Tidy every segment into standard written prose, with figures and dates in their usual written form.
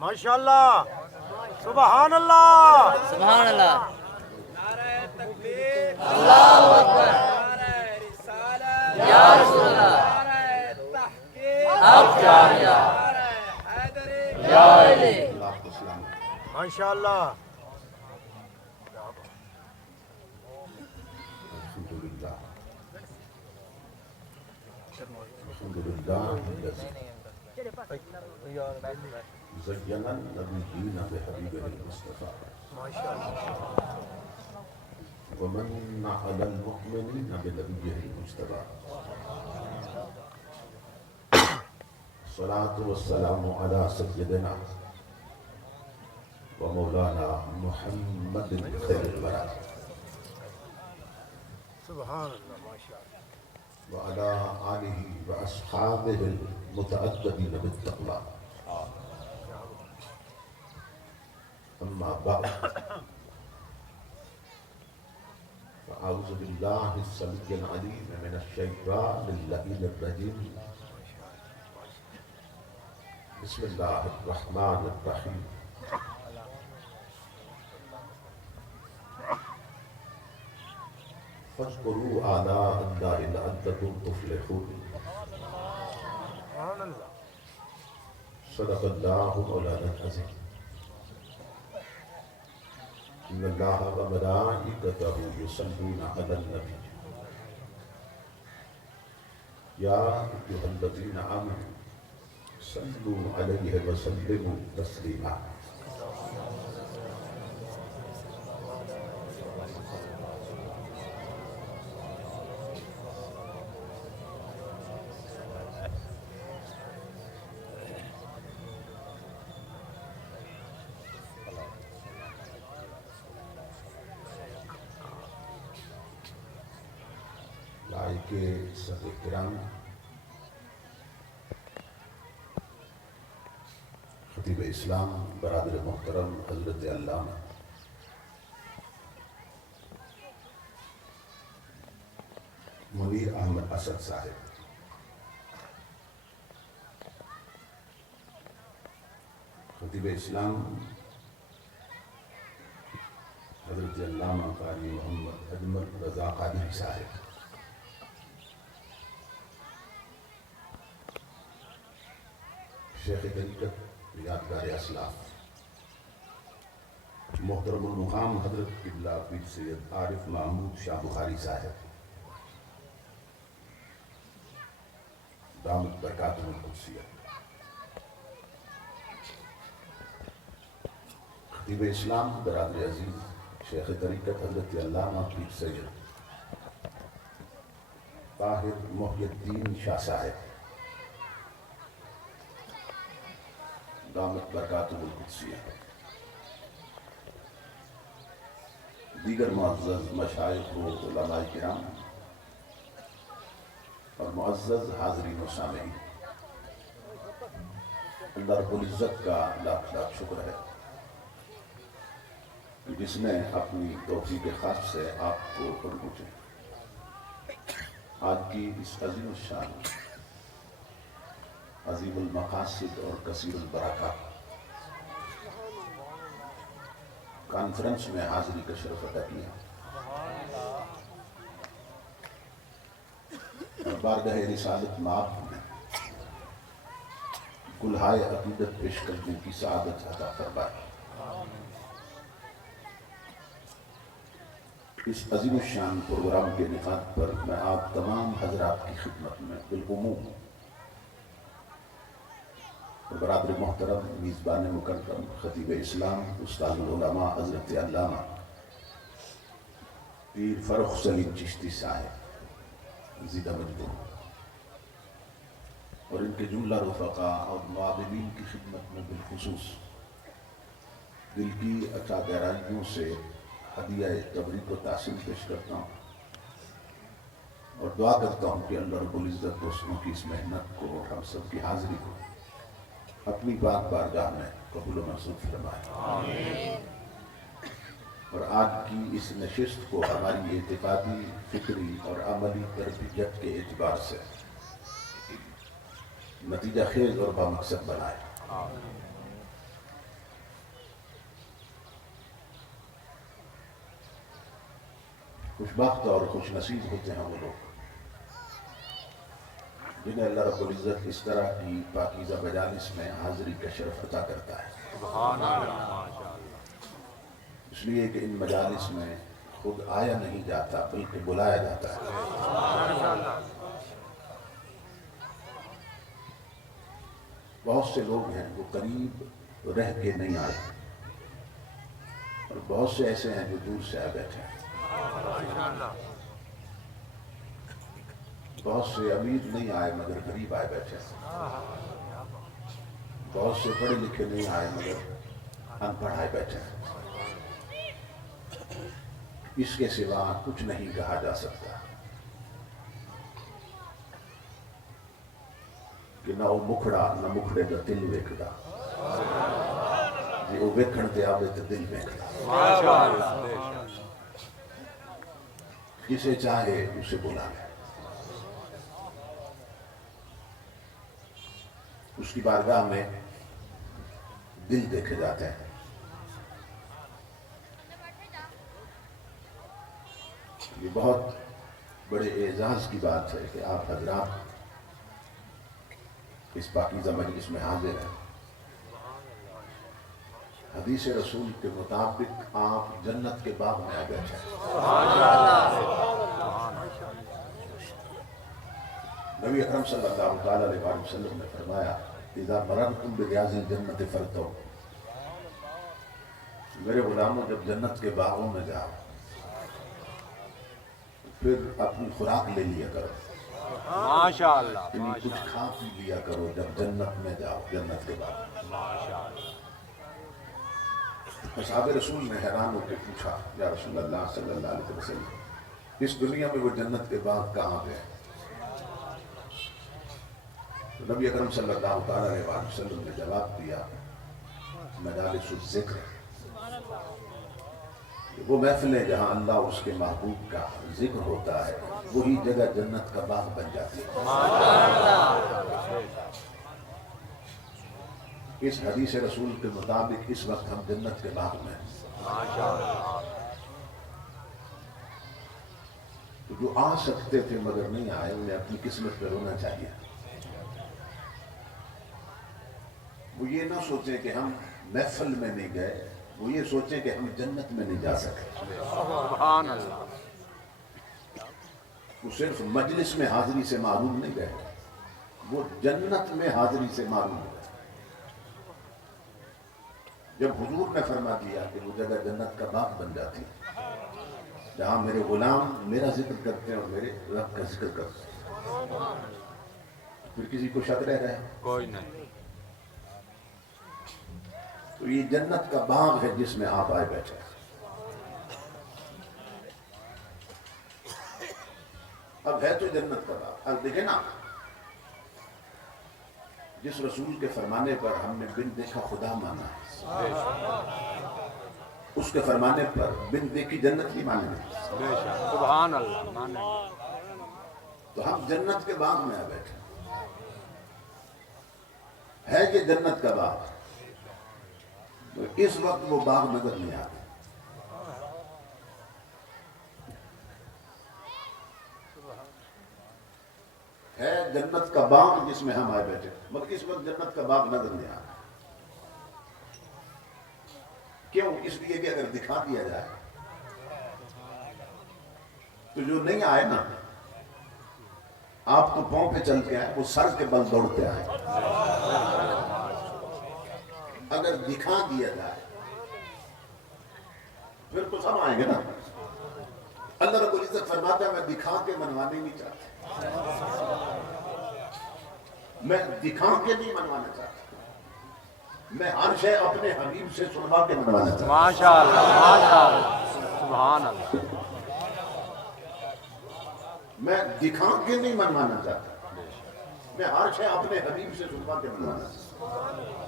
ماشاءاللہ سبحان اللہ سبحان اللہ نعرہ تکبیر، اللہ اکبر نعرہ رسالت، یا رسول اللہ نعرہ تحقیق، اب جایا نعرہ حیدری، یا علی ماشاءاللہ الحمدللہ زین النبیین بحبیبہ المصطفیٰ ومن علی المؤمنین بنبیہ المجتبیٰ الصلاة والسلام علی سیدنا ومولانا محمد خیر الورى سبحان اللہ ماشاءاللہ وعلى آلہ وأصحابہ المتعددین بالتقوى أما بعد فأعوذ بالله السميع العليم من الشيطان اللعين الرجيم بسم الله الرحمن الرحيم فاذكروا آلاء الله لعلكم تفلحون سبحان اللہ صدق الله مولانا العظيم إن الله وملائكته يصلون على النبي يا أيها الذين آمنوا صلوا عليه وسلموا تسليما لائق صدر کرام خطیب اسلام برادر محترم حضرت علامہ منیر احمد اسد صاحب خطیب اسلام حضرت علامہ قاری محمد اجمل رضا قادری صاحب شیخ طریقت یادگار اسلاف محترم المقام حضرت قبلہ پیر سید عارف محمود شاہ بخاری صاحب دامت برکاتہ القدسیہ خطیب اسلام برادر عزیز شیخ طریقت حضرت علامہ پیر سید طاہر محی الدین شاہ صاحب دامت برکاتہ القدسیہ دیگر معزز مشائخ و علماء کرام اور معزز حاضرین و سامعین اللہ رب العزت کا لاکھ لاکھ شکر ہے کہ جس نے اپنی توفیق خاص سے آپ کو پر پہنچے آج کی اس عظیم الشان عظیم المقاصد اور کثیر البرکات کانفرنس میں حاضری کا شرف عطا کیا اور بارگاہ رسالت مآب میں کلہائے عقیدت پیش کرنے کی سعادت عطا فرمائے اس عظیم الشان پروگرام کے انعقاد پر میں آپ تمام حضرات کی خدمت میں بالعموم برادر محترم میزبان مکرم خطیب اسلام استاد العلماء حضرت علامہ پیر فرخ سلیم چشتی صاحب زیدہ مجبور اور ان کے جملہ رفقا اور معاونین کی خدمت میں بالخصوص دل کی اچھا گہرائیوں سے ہدیہ تبریک و تحسین پیش کرتا ہوں اور دعا کرتا ہوں کہ اللہ رب العزت دوستوں کی اس محنت کو اور ہم سب کی حاضری کو اپنی پاک بارگاہ میں قبول و منظور فرمائے اور آج کی اس نشست کو ہماری اعتقادی فکری اور عملی تربیت کے اعتبار سے نتیجہ خیز اور بامقصد بنائے خوش بخت اور خوش نصیب ہوتے ہیں وہ لوگ جنہیں اللہ رب العزت اس طرح کی پاکیزہ مجالس میں حاضری کا شرف عطا کرتا ہے. اس لیے کہ ان مجالس میں خود آیا نہیں جاتا بلکہ بلایا جاتا ہے. بہت سے لوگ ہیں جو قریب رہ کے نہیں آئے اور بہت سے ایسے ہیں جو دور سے آ بیٹھے ہیں. بہت سے امیر نہیں آئے مگر غریب آئے بیٹھے ہیں. بہت سے پڑھے لکھے نہیں آئے مگر ان پڑھ آئے بیٹھے ہیں. اس کے سوا کچھ نہیں کہا جا سکتا کہ نہ وہ مکھڑا نہ مکھڑے کا دل ویکھدا جی وہ ویکھن تے آوے تے دل ویکھدا. جسے چاہے اسے بلا لے. اس کی بارگاہ میں دل دیکھے جاتے ہیں. یہ بہت بڑے اعزاز کی بات ہے کہ آپ حضرات اس پاکیزہ مجلس میں حاضر ہیں. حدیث رسول کے مطابق آپ جنت کے باغ میں آ بیٹھے ہیں. نبی اکرم صلی اللہ علیہ وسلم نے فرمایا اذا مررتم بریاض الجنت فرتو. میرے غلاموں جب جنت کے باغوں میں جاؤ پھر اپنی خوراک لے لیا کرو. ماشاءاللہ کچھ کھا پی لیا کرو جب جنت میں جاؤ جنت کے باغ. اصحاب رسول نے حیران ہو کے پوچھا یا رسول اللہ صلی اللہ علیہ وسلم اس دنیا میں وہ جنت کے باغ کہاں پہ ہیں؟ تو نبی اکرم صلی اللہ علیہ وسلم نے جواب دیا مجالس الذکر. وہ محفلیں جہاں اللہ اس کے محبوب کا ذکر ہوتا ہے وہی جگہ جنت کا باغ بن جاتی ہے. اس حدیث رسول کے مطابق اس وقت ہم جنت کے باغ میں ہیں. تو جو آ سکتے تھے مگر نہیں آئے انہیں اپنی قسمت پہ رونا چاہیے. وہ یہ نہ سوچیں کہ ہم محفل میں نہیں گئے وہ یہ سوچیں کہ ہم جنت میں نہیں جا سکے. سبحان اللہ. وہ صرف مجلس میں حاضری سے معلوم نہیں گئے وہ جنت میں حاضری سے معلوم گئے. جب حضور نے فرما دیا کہ وہ جگہ جنت کا باغ بن جاتی جہاں میرے غلام میرا ذکر کرتے ہیں اور میرے رب کا ذکر کرتے ہیں پھر کسی کو شک رہ رہا ہے؟ کوئی نہیں. تو یہ جنت کا باغ ہے جس میں آپ آئے بیٹھے ہیں. اب ہے تو جنت کا باغ. اب دیکھیں نا جس رسول کے فرمانے پر ہم نے بن دیکھا خدا مانا ہے اس کے فرمانے پر بن دیکھی جنت نہیں مانے. سبحان اللہ. مانے تو ہم جنت کے باغ میں آ بیٹھے ہے کہ جنت کا باغ. تو اس وقت وہ باغ نظر نہیں آتے. ہے جنت کا باغ جس میں ہم آئے بیٹھے مگر اس وقت جنت کا باغ نظر نہیں آتا. کیوں؟ اس لیے کہ اگر دکھا دیا جائے تو جو نہیں آئے نا آپ تو پاؤں پہ چل کے آئے وہ سر کے بل دوڑتے آئے. اگر دکھا دیا جائے پھر تو سب آئیں گے نا. اللہ رب العزت فرماتا ہے میں دکھا کے منوانے نہیں چاہتا. میں دکھا کے نہیں منوانا چاہتا. میں ہر شے اپنے حبیب سے سنوا کے منوانا چاہتا. ماشاءاللہ. ماشاءاللہ. سبحان اللہ. میں دکھا کے نہیں منوانا چاہتا. میں ہر شے اپنے حبیب سے سنوا کے منوانا چاہتا.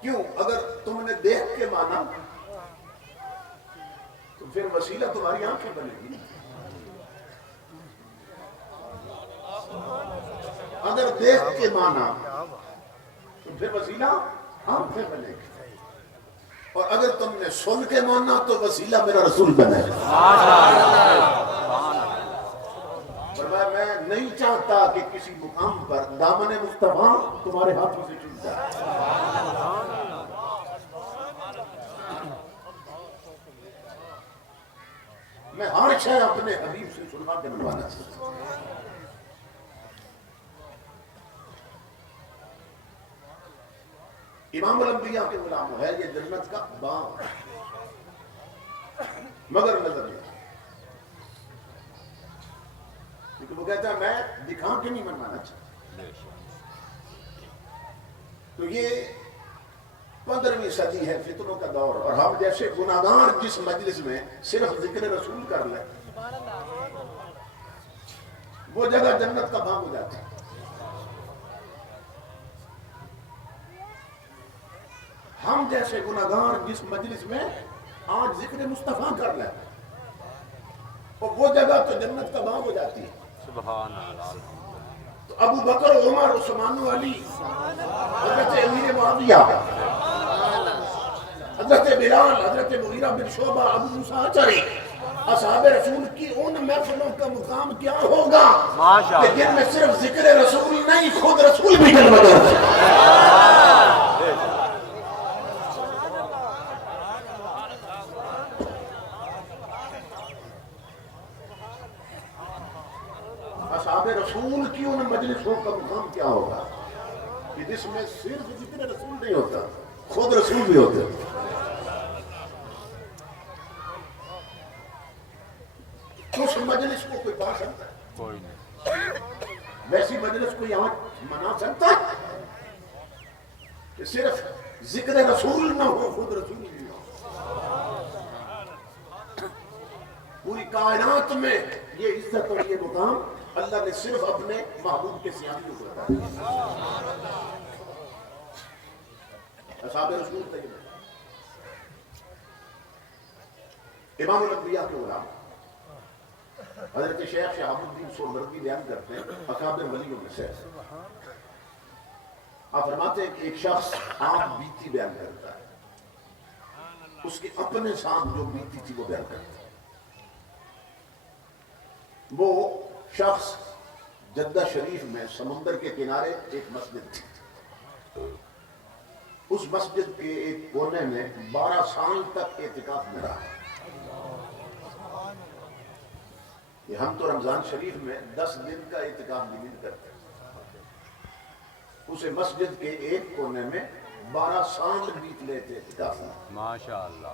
کیوں؟ اگر تم نے دیکھ کے مانا تو پھر وسیلہ تمہاری آنکھیں بنے گی. اگر دیکھ کے مانا تو پھر وسیلہ آنکھیں بنے گی. اور اگر تم نے سن کے مانا تو وسیلہ میرا رسول بنے گا. فرمایا میں نہیں چاہتا کہ کسی مقام پر دامن مصطفیٰ تمہارے ہاتھوں سے چھوٹ جائے. میں ہر شے اپنے حبیب سے سنوا کے منوانا چاہتا ہوں. امام الانبیاء کے غلام ہے یہ جنت کا باغ مگر نظر نہیں. کیونکہ وہ کہتا ہے میں دکھا کے نہیں منوانا چاہتا. تو یہ 15ویں صدی ہے، فتنوں کا دور، اور ہم جیسے گناہگار جس مجلس میں صرف ذکر رسول کر لیں وہ جگہ جنت کا باغ ہو جاتی ہے. ہم جیسے گناہگار جس مجلس میں آج ذکر مصطفیٰ کر لیں اور وہ جگہ تو جنت کا باغ ہو جاتی ہے. سبحان اللہ. تو ابو بکر، عمر، عثمان و علی، حضرت امیر معاویہ، حضرت بلال، حضرت مغیرہ بن شعبہ، ابو موسیٰ اشعری، اصحاب رسول کی ان محفلوں کا مقام کیا ہوگا کہ جن میں صرف ذکر رسول نہیں خود رسول بھی جلوہ کرتے ہیں. اصحاب رسول کی ان مجلسوں کا مقام کیا ہوگا کہ جس میں صرف ذکر رسول نہیں ہوتا خود رسول بھی ہوتے. اس مجلس کو کوئی پا سکتا ہے؟ کوئی نہیں. ویسی مجلس کو یہاں منا سکتا ہے کہ صرف ذکر رسول نہ ہو خود رسول بھی نہ ہو. پوری کائنات میں یہ عزت اور یہ مقام اللہ نے صرف اپنے محبوب کے سیاحیوں کو عطا کیا. اصحاب رسول طیب. امام الانبیاء کے غلام حضرت شیخ شہاب الدین سہروردی بیان کرتے ہیں اکابر ولیوں میں سے. آپ فرماتے ہیں کہ ایک شخص آپ بیتی بیان کرتا ہے، اس کے اپنے ساتھ جو بیتی تھی وہ بیان کرتا ہے. وہ شخص جدہ شریف میں سمندر کے کنارے ایک مسجد تھی. اس مسجد کے ایک کونے میں 12 سال تک اعتکاف میں رہا. یہ ہم تو رمضان شریف میں 10 دن کا اعتکاف بھی نہیں کرتے. اسے مسجد کے ایک کونے میں 12 سال بیت لیتے اعتکاف میں. ماشاءاللہ.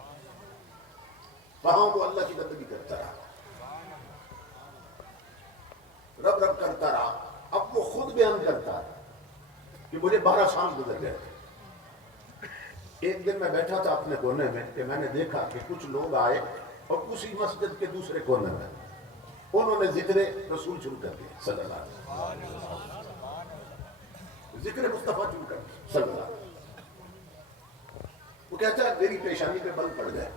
وہاں وہ اللہ کی بندگی کرتا رہا، رب رب کرتا رہا. اب وہ خود بیان کرتا ہے کہ مجھے 12 سال گزر گئے. ایک دن میں بیٹھا تھا اپنے کونے میں کہ میں نے دیکھا کہ کچھ لوگ آئے اور اسی مسجد کے دوسرے کونے میں انہوں نے ذکر رسول شروع کر دیا صلی اللہ علیہ وسلم. ذکر مصطفیٰ شروع کر دیا صلی اللہ علیہ وسلم. وہ کہتا ہے میری پیشانی پہ بل پڑ گئے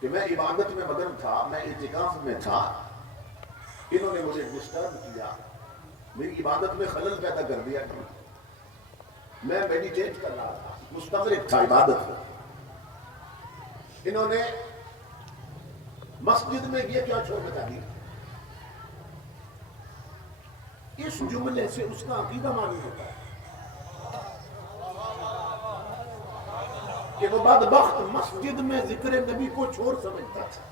کہ میں عبادت میں مگن تھا، میں اعتکاف میں تھا. انہوں نے مجھے ڈسٹرب کیا، میری عبادت میں خلل پیدا کر دیا. میں میڈیٹیٹ کر رہا تھا، مستغرق تھا عبادت میں. انہوں نے مسجد میں یہ کیا شور مچا دیا. اس جملے سے اس کا عقیدہ معلوم ہوتا ہے کہ وہ بدبخت مسجد میں ذکر نبی کو چور سمجھتا تھا.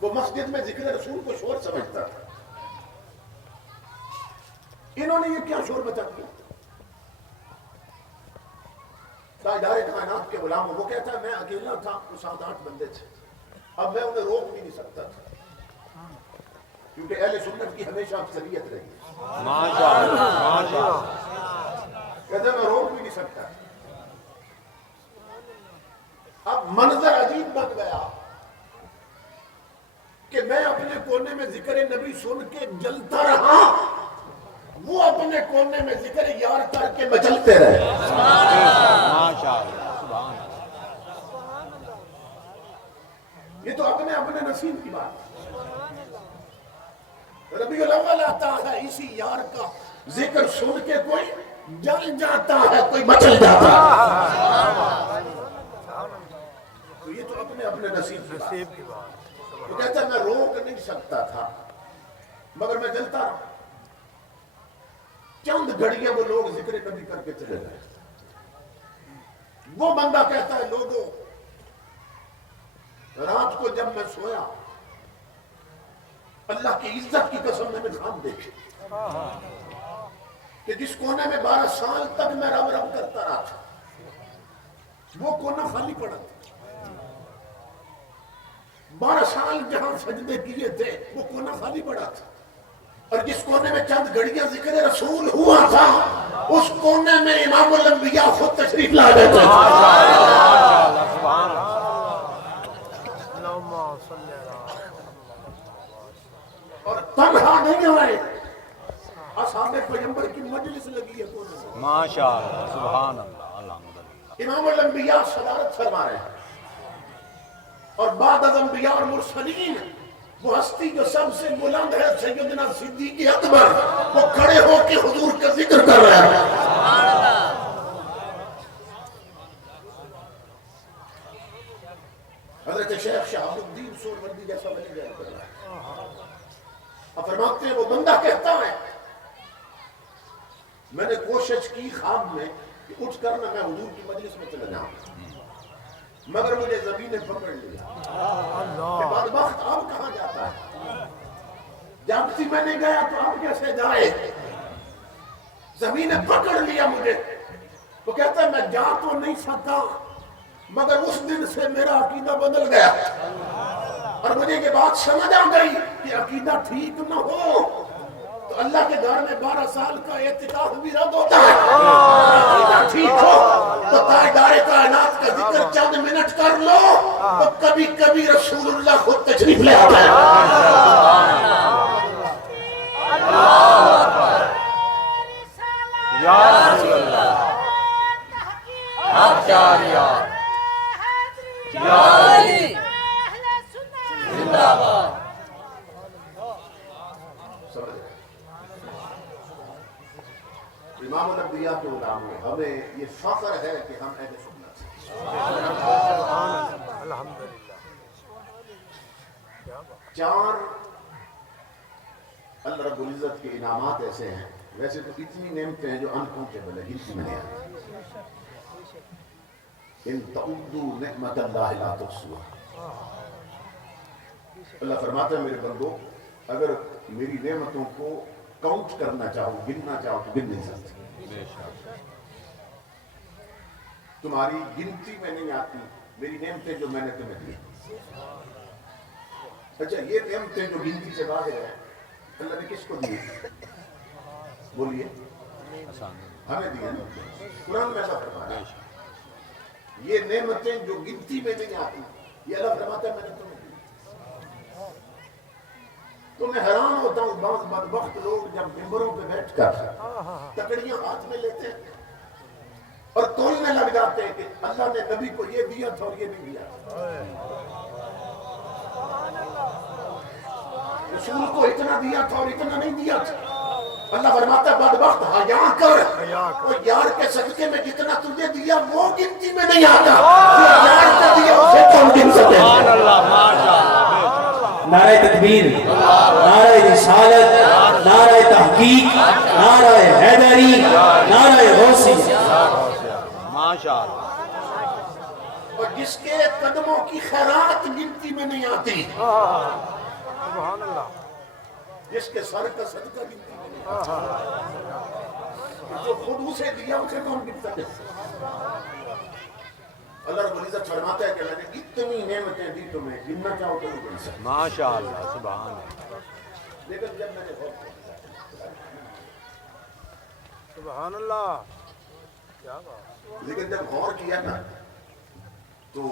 وہ مسجد میں ذکر رسول کو شور سمجھتا تھا. انہوں نے یہ کیا شور بچا دیا. تاجدار کائنات کے غلام. وہ کہتا ہے میں اکیلا تھا، 7-8 بندے تھے. اب میں انہیں روک بھی نہیں سکتا تھا کیونکہ اہل سنت کی ہمیشہ اکثریت رہی. ماشاءاللہ. ماشاءاللہ. کہتے ہیں میں روک بھی نہیں سکتا. اب منظر عجیب بن گیا کہ میں اپنے کونے میں ذکر نبی سن کے جلتا رہا، وہ اپنے کونے میں ذکر یار کر کے مچلتے رہے. ماشاءاللہ. سبحان اللہ. یہ تو اپنے نصیب کی بات ہے. ربیع الاول آتا ہے، اسی یار کا ذکر سن کے کوئی جل جاتا ہے، کوئی مچل جاتا ہے۔ تو یہ تو اپنے اپنے نصیب کی بات۔ وہ کہتا ہے میں روک نہیں سکتا تھا مگر میں جلتا رہا۔ چند گھڑیاں وہ لوگ ذکر نبی کر کے چلے گئے۔ وہ بندہ کہتا ہے لوگوں رات کو جب میں سویا اللہ کی عزت کی قسم میں نے خواب دیکھے کہ جس کونے میں 12 سال تک میں رب رب کرتا رہا تھا وہ کونا خالی پڑا تھا۔ 12 سال جہاں سجدے کیے تھے وہ کونا خالی پڑا تھا، اور جس کونے میں چند گھڑیاں ذکر رسول ہوا تھا اس کونے میں امام الانبیاء خود تشریف لا دیتے تھے۔ اور تنہا نہیں آئے، اصحاب پیغمبر کی مجلس لگی ہے کونے میں۔ ماشاءاللہ سبحان اللہ الحمدللہ۔ امام الانبیاء صدارت فرما رہے ہیں، اور بعد از انبیاء اور مرسلین وہ ہستی جو سب سے بلند ہے سیدنا صدیق اکبر، وہ کھڑے ہو کے حضور کا ذکر کر رہے ہیں۔ حضرت شیخ شہاب الدین سہروردی جیسا ولی بیان کر رہا ہے، اور فرماتے ہیں وہ بندہ کہتا ہے میں نے کوشش کی خواب میں کہ اٹھ کر نہ میں حضور کی مجلس میں چلا جاؤں، مگر مجھے زمین نے پکڑ لیا کہ بدبخت اب کہاں جاتا ہے، جب سے میں نے گیا تو اب کیسے جائے، زمین نے پکڑ لیا مجھے۔ وہ کہتا ہے میں جا تو نہیں سکتا مگر اس دن سے میرا عقیدہ بدل گیا، اور مجھے یہ بات سمجھ آ گئی کہ عقیدہ ٹھیک نہ ہو تو اللہ کے گھر میں 12 سال کا اعتکاف بھی رد ہوتا ہے، عقیدہ ٹھیک ہو تو تاجدار کائنات کا ذکر چند منٹ کر لو تو کبھی کبھی رسول اللہ خود تشریف لے آتا ہے۔ یا رسول اللہ حق جاریات یا علی زندہ باد۔ امام الانبیاء کے غلام ہیں، ہمیں یہ فخر ہے کہ ہم اہل سنت ہیں۔ چار اللہ رب العزت کے انعامات ایسے ہیں، ویسے تو اتنی نعمتیں ہیں جو انکاؤنٹیبل ہے، گنتی میں نہیں آتی۔ ان تعدوا نعمت اللہ لا تحصوها۔ اللہ فرماتا ہے میرے بندو اگر میری نعمتوں کو کاؤنٹ کرنا چاہو، گننا چاہو تو گن نہیں سکتے، تمہاری گنتی میں نہیں آتی میری نعمتیں جو میں نے تمہیں دی۔ اچھا یہ نعمتیں جو گنتی سے باہر ہیں اللہ نے کس کو دی؟ بولیے ہمیں دی ہیں، قرآن میں اللہ فرماتا ہے یہ نعمتیں جو گنتی میں نہیں آتی یہ اللہ فرماتا ہے میں نے تمہیں دی۔ تو میں حیران ہوتا ہوں بعض بدبخت لوگ جب ممبروں پہ بیٹھ کر تکڑیاں ہاتھ میں لیتے ہیں اور تولنے لگ جاتے ہیں کہ اللہ نے نبی کو یہ دیا تھا اور یہ نہیں دیا تھا، رسول کو اتنا دیا تھا اور اتنا نہیں دیا تھا۔ اللہ فرماتا ہے بدبخت حیا کر، اور یار کے صدقے میں جتنا تجھے دیا وہ گنتی میں نہیں آتا، یار کا دیا اسے کون گن سکے۔ سبحان اللہ ماشاءاللہ۔ نعرہ تکبیر، نعرہ رسالت، نعرہ تحقیق، نعرہ حیدری، نعرہ غوثی۔ ماشاءاللہ۔ اور جس کے قدموں کی خیرات گنتی میں نہیں آتی، جس کے سر کا صدقہ گنتی میں نہیں آتا، جو خود اسے دیا اسے کون گن سکے۔ اللہ رب العزت فرماتا ہے کہ اللہ نے اتنی نعمتیں دی تمہیں گننا چاہو تو نہیں گن سکتے۔ ماشاءاللہ سبحان اللہ۔ لیکن جب میں نے غور کیا سبحان اللہ، کیا بات۔ لیکن جب غور کیا نا تو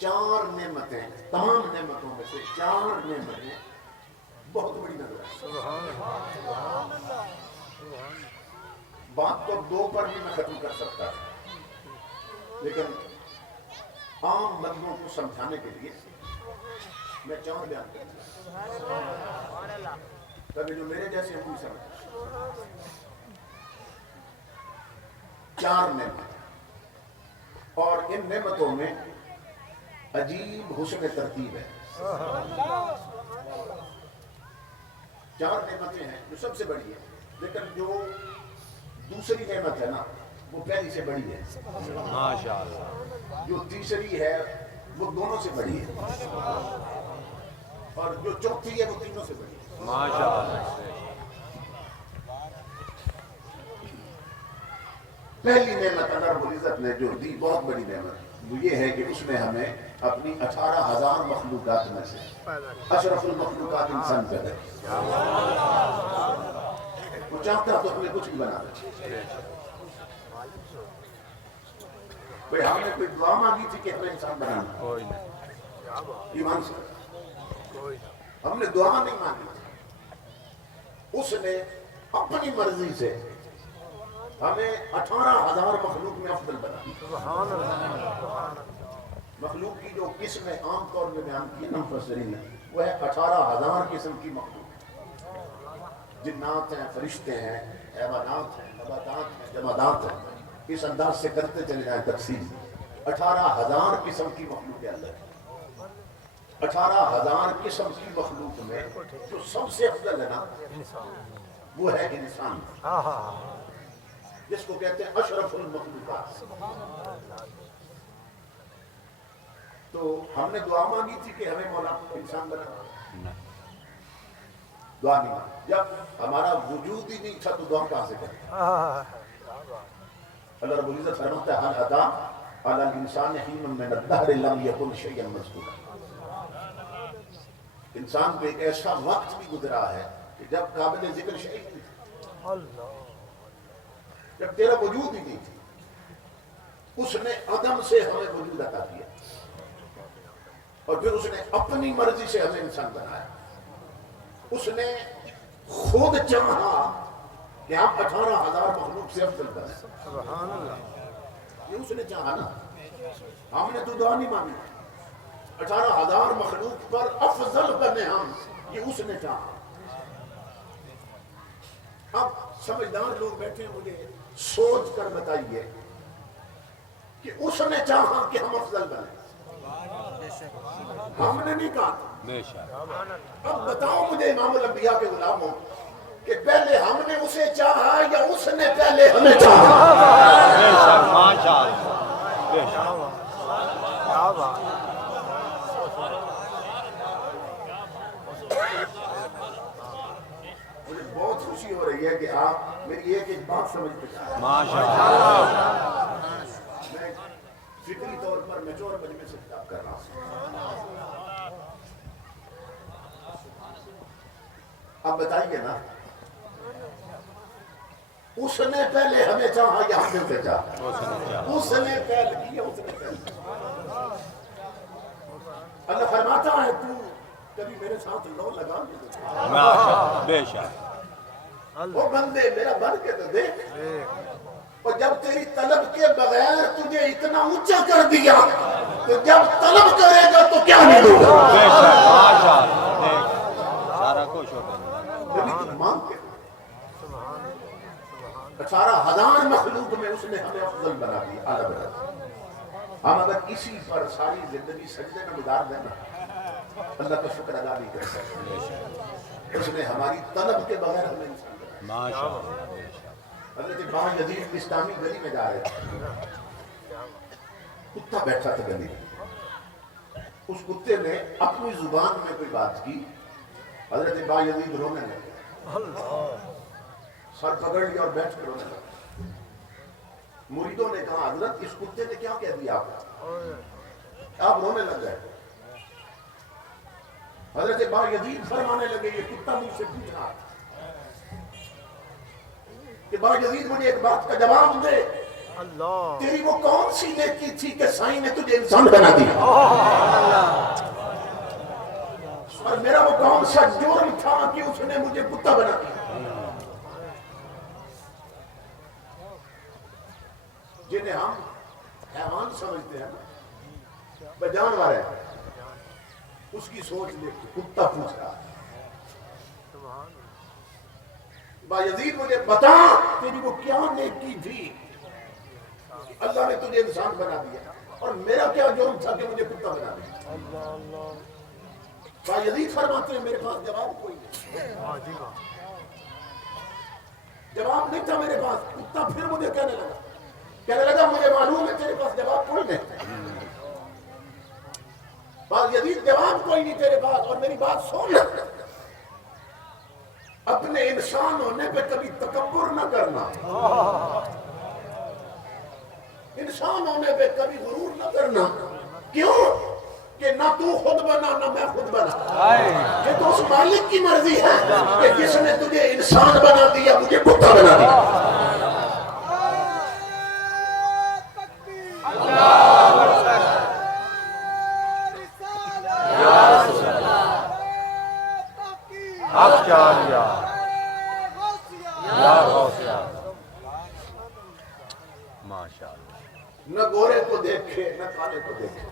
4 نعمتیں، تمام نعمتوں میں سے 4 نعمتیں بہت بڑی نظر آئی۔ بات تو 2 پر بھی میں ختم کر سکتا تھا، لیکن عام بندوں کو سمجھانے کے لیے میں 4 بیان کرتا ہوں، تبھی جو میرے جیسے ہم بھی سمجھیں۔ 4 نعمت اور ان نعمتوں میں عجیب حسن ترتیب ہے. 4 نعمتیں ہیں جو سب سے بڑی ہے، لیکن جو دوسری نعمت ہے نا وہ پہلی سے بڑی ہے. ماشاءاللہ. جو تیسری ہے وہ دونوں سے بڑی ہے، اور جو چوتھی ہے وہ تینوں سے بڑی ہے. ماشاءاللہ. پہلی نعمت اللہ رب العزت نے جو دی بہت بڑی نعمت وہ یہ ہے کہ اس نے ہمیں اپنی 18,000 مخلوقات میں سے اشرف المخلوقات انسان پیدا کیا. وہ چاہتا تو ہمیں کچھ بھی بنا دے. بھئی ہم نے کوئی دعا مانگی تھی کہ ہمیں انسان بنانا؟ کوئی نہیں. ایمان سے ہم نے دعا نہیں مانگی تھی. اس نے اپنی مرضی سے ہمیں 18,000 مخلوق میں افضل بنا. مخلوق کی جو قسم عام طور میں بیان کی نا مفسرین نے وہ ہے 18,000 قسم کی مخلوق. جنات ہیں، فرشتے ہیں، حیوانات ہیں، نباتات ہیں، جمادات ہیں. اس انداز سے کرتے چلے جائیں تقسیم. 18,000 قسم کی مخلوق ہے اللہ. 18,000 قسم کی مخلوق میں جو سب سے افضل ہے نا وہ ہے انسان، جس کو کہتے ہیں اشرف المخلوقات. تو ہم نے دعا مانگی تھی کہ ہمیں مولا انسان بنا، دعا نہیں مانگی. جب ہمارا وجود ہی نہیں تھا تو دعا کہاں سے کریں؟ اللہ رب العزت فرماتا ہے حل اتا علی الانسان حین من الدہر لم یکن شیئا مذکورا. انسان پہ ایک ایسا وقت بھی گزرا ہے کہ جب قابل ذکر شیء نہیں تھا، جب تیرا وجود ہی نہیں تھی. اس نے عدم سے ہمیں وجود عطا کیا اور پھر اس نے اپنی مرضی سے ہمیں انسان بنایا. اس نے خود چاہا کہ ہم 18,000 مخلوق سے افضل بنے. سبحان اللہ. یہ اس نے چاہا نا، ہم نے تو دعا نہیں مانگی. 18,000 مخلوق پر افضل بنے ہم، یہ اس نے چاہا. اب سمجھدار لوگ بیٹھے ہیں، مجھے سوچ کر بتائیے کہ اس نے چاہا کہ ہم افضل بنیں، ہم نے نہیں کہا. بے شک. اب بتاؤ مجھے امام الانبیاء کے غلاموں کہ پہلے ہم نے اسے چاہا یا اس نے پہلے ہمیں چاہا؟ بے شک. ماشاءاللہ. بے شک. کیا بات. مجھے بہت خوشی ہو رہی ہے کہ آپ میری ایک بات سمجھتے ہیں. ماشاءاللہ. میں فکری طور پر میچور بننے سے خطاب کر رہا ہوں. اب بتائیے نا، اس نے پہلے ہمیں چاہا یا ہم نے اسے چاہا؟ اس نے پہلے کیا، اس نے پہلے. اللہ فرماتا ہے تو کبھی میرے ساتھ لو لگا نہیں. ماشاءاللہ. بے شک. وہ بندے میرا بن کے تو دیکھ. اور جب تیری طلب کے بغیر تجھے اتنا اونچا کر دیا تو جب طلب کرے گا تو کیا نہیں ہوگا؟ بے شک. ماشاءاللہ. سارا کچھ ہوتا ہے. جبھی تم مانگ کے 18,000 مخلوق میں اس نے ہمیں افضل بنا دیا، اعلیٰ بنا دیا. ہم اگر اسی پر ساری زندگی سجدے میں گزار دینا اللہ کا شکر ادا نہیں کر سکتے. اس نے ہماری طلب کے بغیر ہمیں انسان بنا. ماشاءاللہ. بے شک. حضرت باں یزید اسلامی گلی میں جا رہے تھے، کتا بیٹھا تھا گلی میں. اس کتے نے اپنی زبان میں کوئی بات کی، حضرت باں یزید رونے لگے، سر پکڑ لیا اور بیٹھ کر رونے لگے. مریدوں نے کہا حضرت اس کتے نے کیا کہہ دیا آپ رونے لگ گئے. حضرت باں یزید فرمانے لگے یہ کتا مجھ سے پوچھ رہا کہ باں یزید مجھے ایک بات کا جواب دے، تیری وہ کون سی نیکی تھی کہ سائیں نے تجھے انسان بنا دیا، اور میرا وہ کون سا جرم تھا کہ اس نے مجھے کتا بنا دیا. جنہیں ہم حیوان سمجھتے ہیں نا، جانور ہے، اس کی سوچ لے کتا پوچھ رہا ہے باں یزید مجھے بتا تیری وہ کیا نیکی تھی اللہ نے تجھے انسان بنا دیا اور میرا کیا جرم تھا کہ مجھے کتا بنا دیا؟ یزید فرماتے ہیں میرے پاس جواب کوئی نہیں، جواب نہیں تھا میرے پاس. کتا پھر مجھے کہنے لگا مجھے معلوم ہے تیرے پاس جواب کوئی نہیں. یزید جواب کوئی نہیں تیرے پاس. اور میری بات سن، اپنے انسان ہونے پہ کبھی تکبر نہ کرنا، انسان ہونے پہ کبھی غرور نہ کرنا. کیوں کہ نہ تو خود بنا نہ میں خود بنا. یہ تو اس مالک کی مرضی ہے کہ جس نے تجھے انسان بنا دیا مجھے کتا بنا دیا. نہ گورے کو دیکھے نہ کالے کو دیکھے،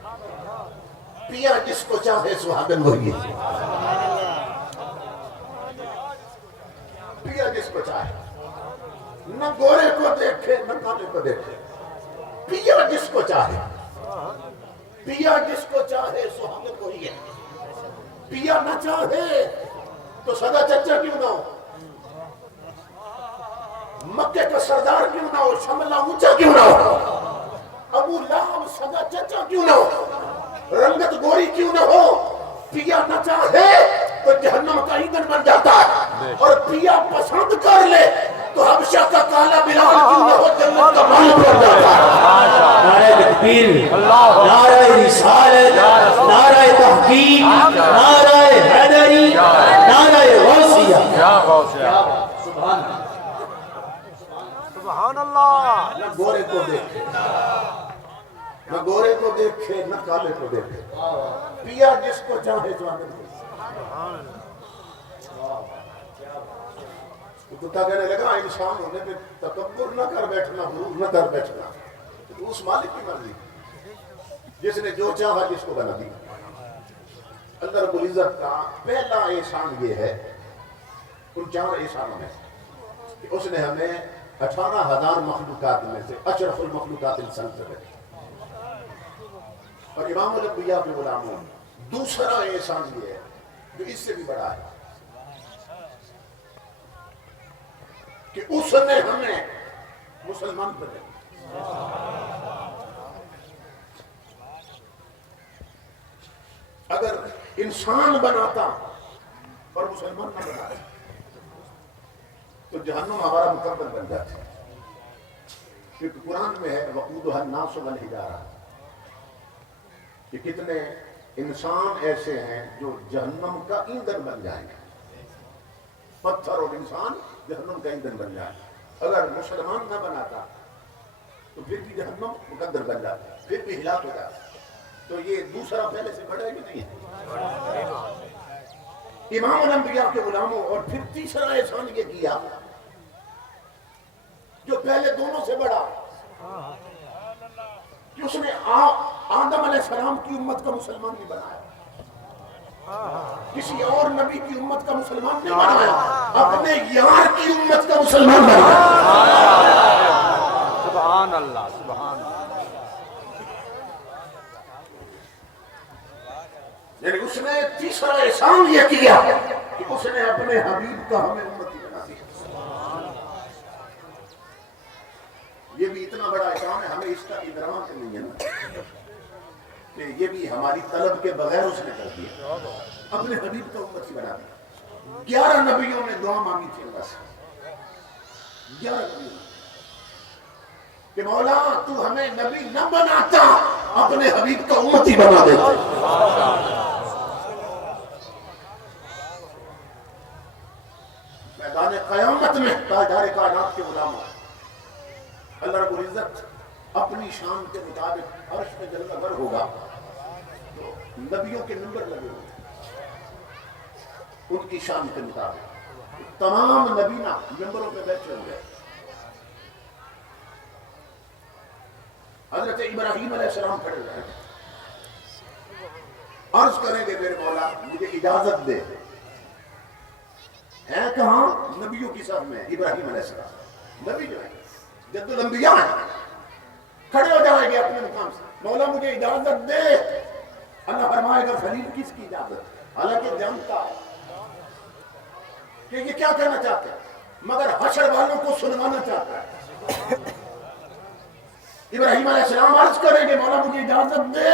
پیا جس کو چاہے سہاگن وہی ہے. پیا جس کو چاہے، نہ گورے کو دیکھے نہ کالے کو دیکھے، پیا جس کو چاہے. پیا جس کو چاہے سہاگن وہی ہے. پیا نہ چاہے تو سدا چچا کیوں نہ ہو، مکے کا سردار کیوں نہ ہو، شملہ اونچا کیوں نہ ہو، ابو لہب سدا چچا کیوں نہ ہو، رنگت گوری کیوں نہ ہو، پیا نہ چاہے تو جہنم کا ایندھن بن جاتا ہے. اور پیا پسند کر لے تو حبشہ کا کالا بلال کیوں نہ ہو، جنت کا مالک بن جاتا ہے. نعرہ تکبیر، نعرہ رسالت، نعرہ تحقیق، نعرہ حیدری، نعرہ غوثیہ. سبحان اللہ. نہ گورے کو دیکھے نہ گورے کو دیکھے نہ کالے کو دیکھے، پیا جس کو چاہے سہاگن وہی. کتا کہنے لگا انسان ہونے پہ تکبر نہ کر بیٹھنا، غرور نہ کر بیٹھنا. تو اس مالک کی مرضی جس نے جو چاہا جس کو بنا دیا. اللہ رب العزت کا پہلا احسان یہ ہے ان 4 احسانوں میں کہ اس نے ہمیں 18,000 مخلوقات میں سے اشرف المخلوقات انسان سے رکھی. اور امام الانبیاء کے غلاموں دوسرا احسان یہ ہے جو اس سے بھی بڑا ہے کہ اس نے ہمیں مسلمان بنایا. اگر انسان بناتا اور مسلمان نہ بناتا تو جہنم ہمارا مکمل بن جاتی. کیونکہ قرآن میں ہے وقودها الناس والحجارہ کہ کتنے انسان ایسے ہیں جو جہنم کا ایندھن بن جائیں گے. پتھر اور انسان جہنم کا ایندھن بن جائیں. اگر مسلمان نہ بناتا تو پھر بھی جہنم مقدر بن جاتا، پھر بھی ہلاک ہو جاتا. تو یہ دوسرا پہلے سے بڑا ہے کہ نہیں ہے؟ امام الانبیاء کے غلاموں. اور پھر تیسرا احسان یہ کیا جو پہلے دونوں سے بڑا کہ اس نے آدم علیہ السلام کی امت کا مسلمان نہیں بنایا، کسی اور نبی کی امت کا مسلمان نہیں بنایا، اپنے یار کی امت کا مسلمان بنایا. سبحان اللہ سبحان اللہ. یعنی اس نے تیسرا احسان یہ کیا کہ اس نے اپنے حبیب کا ہمیں امتی بنا دیا. یہ بھی اتنا بڑا احسان ہے، ہمیں اس کا ادراک نہیں ہے نا کہ یہ بھی ہماری طلب کے بغیر اس نے کر دیا، اپنے حبیب کا امتی بنا دیا. 11 نبیوں نے دعا مانگی تھی اللہ سے، 11 نبیوں کہ مولا تو ہمیں نبی نہ بناتا، اپنے حبیب کا امتی بنا دیتا. میدان قیامت میں تاجدار کائنات کے غلاموں اللہ رب العزت اپنی شان کے مطابق عرش میں جلوہ گر ہوگا تو نبیوں کے نمبر لگے ہوئے ان کی شان کے مطابق تمام نبینا نمبروں پہ بیٹھے ہوئے. حضرت ابراہیم علیہ السلام کھڑے ہوئے عرض کریں گے میرے مولا مجھے اجازت دے. ہے کہاں؟ نبیوں کی صف میں ابراہیم علیہ السلام نبی جو ہے جد الانبیاء ہیں. کھڑے ہو جائیں گے اپنے مقام سے، مولا مجھے اجازت دے، اللہ فرمائے گا خلیل کس کی اجازت؟ حالانکہ جانتا ہے کہ یہ کیا کہنا چاہتے ہیں، مگر حشر والوں کو سنوانا چاہتا ہے۔ ابراہیم علیہ السلام عرض کریں گے مولا مجھے اجازت دے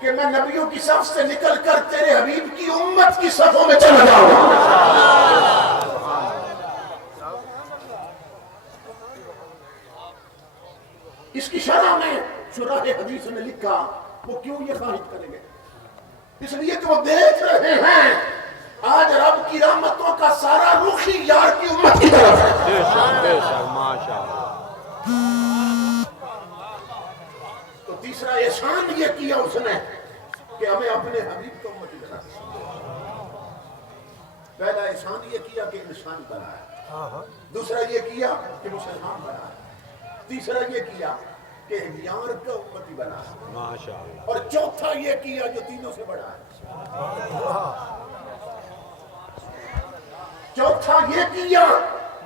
کہ میں نبیوں کی صف سے نکل کر تیرے حبیب کی امت کی صفوں میں چلا جاؤں۔ اس کی شرح میں شراح حدیث نے لکھا، وہ کیوں یہ خواہش کریں گے؟ اس لیے کہ وہ دیکھ رہے ہیں آج رب کی رحمتوں کا سارا رخ ہی یار کی امت کی طرف ہے۔ بے شک بے شک ماشاءاللہ۔ تو تیسرا احسان یہ کیا اس نے کہ ہمیں اپنے حبیب کو امتی بنا دیا۔ پہلا احسان یہ کیا کہ انسان بنایا، دوسرا یہ کیا کہ مسلمان بنایا، تیسرا یہ کیا کہ یار کا امتی بنایا، ماشاءاللہ۔ اور چوتھا یہ کیا جو تینوں سے بڑا ہے، چوتھا یہ کیا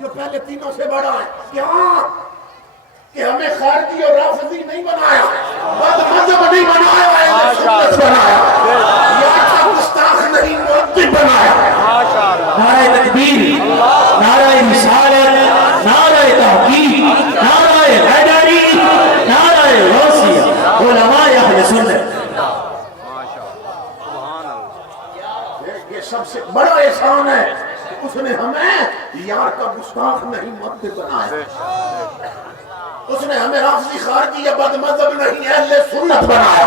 جو پہلے تینوں سے بڑا ہے، کیا کہ ہمیں خارجی اور رافضی نہیں بنایا، بد مذہب نہیں بنایا، اہل سنت بنایا، یا کا گستاخ نہیں مؤدب بنایا۔ نعرہ تکبیر، نعرہ رسالت، نعرہ تحقیق، نعرہ حیدری، نعرہ غوثیہ، علماء اہل سنت۔ یہ سب سے بڑا احسان ہے کہ اس نے ہمیں یار کا گستاخ نہیں مؤدب بنایا، اس نے ہمیں رافضی خارجی یا بد مذہب نہیں اہل سنت بنایا۔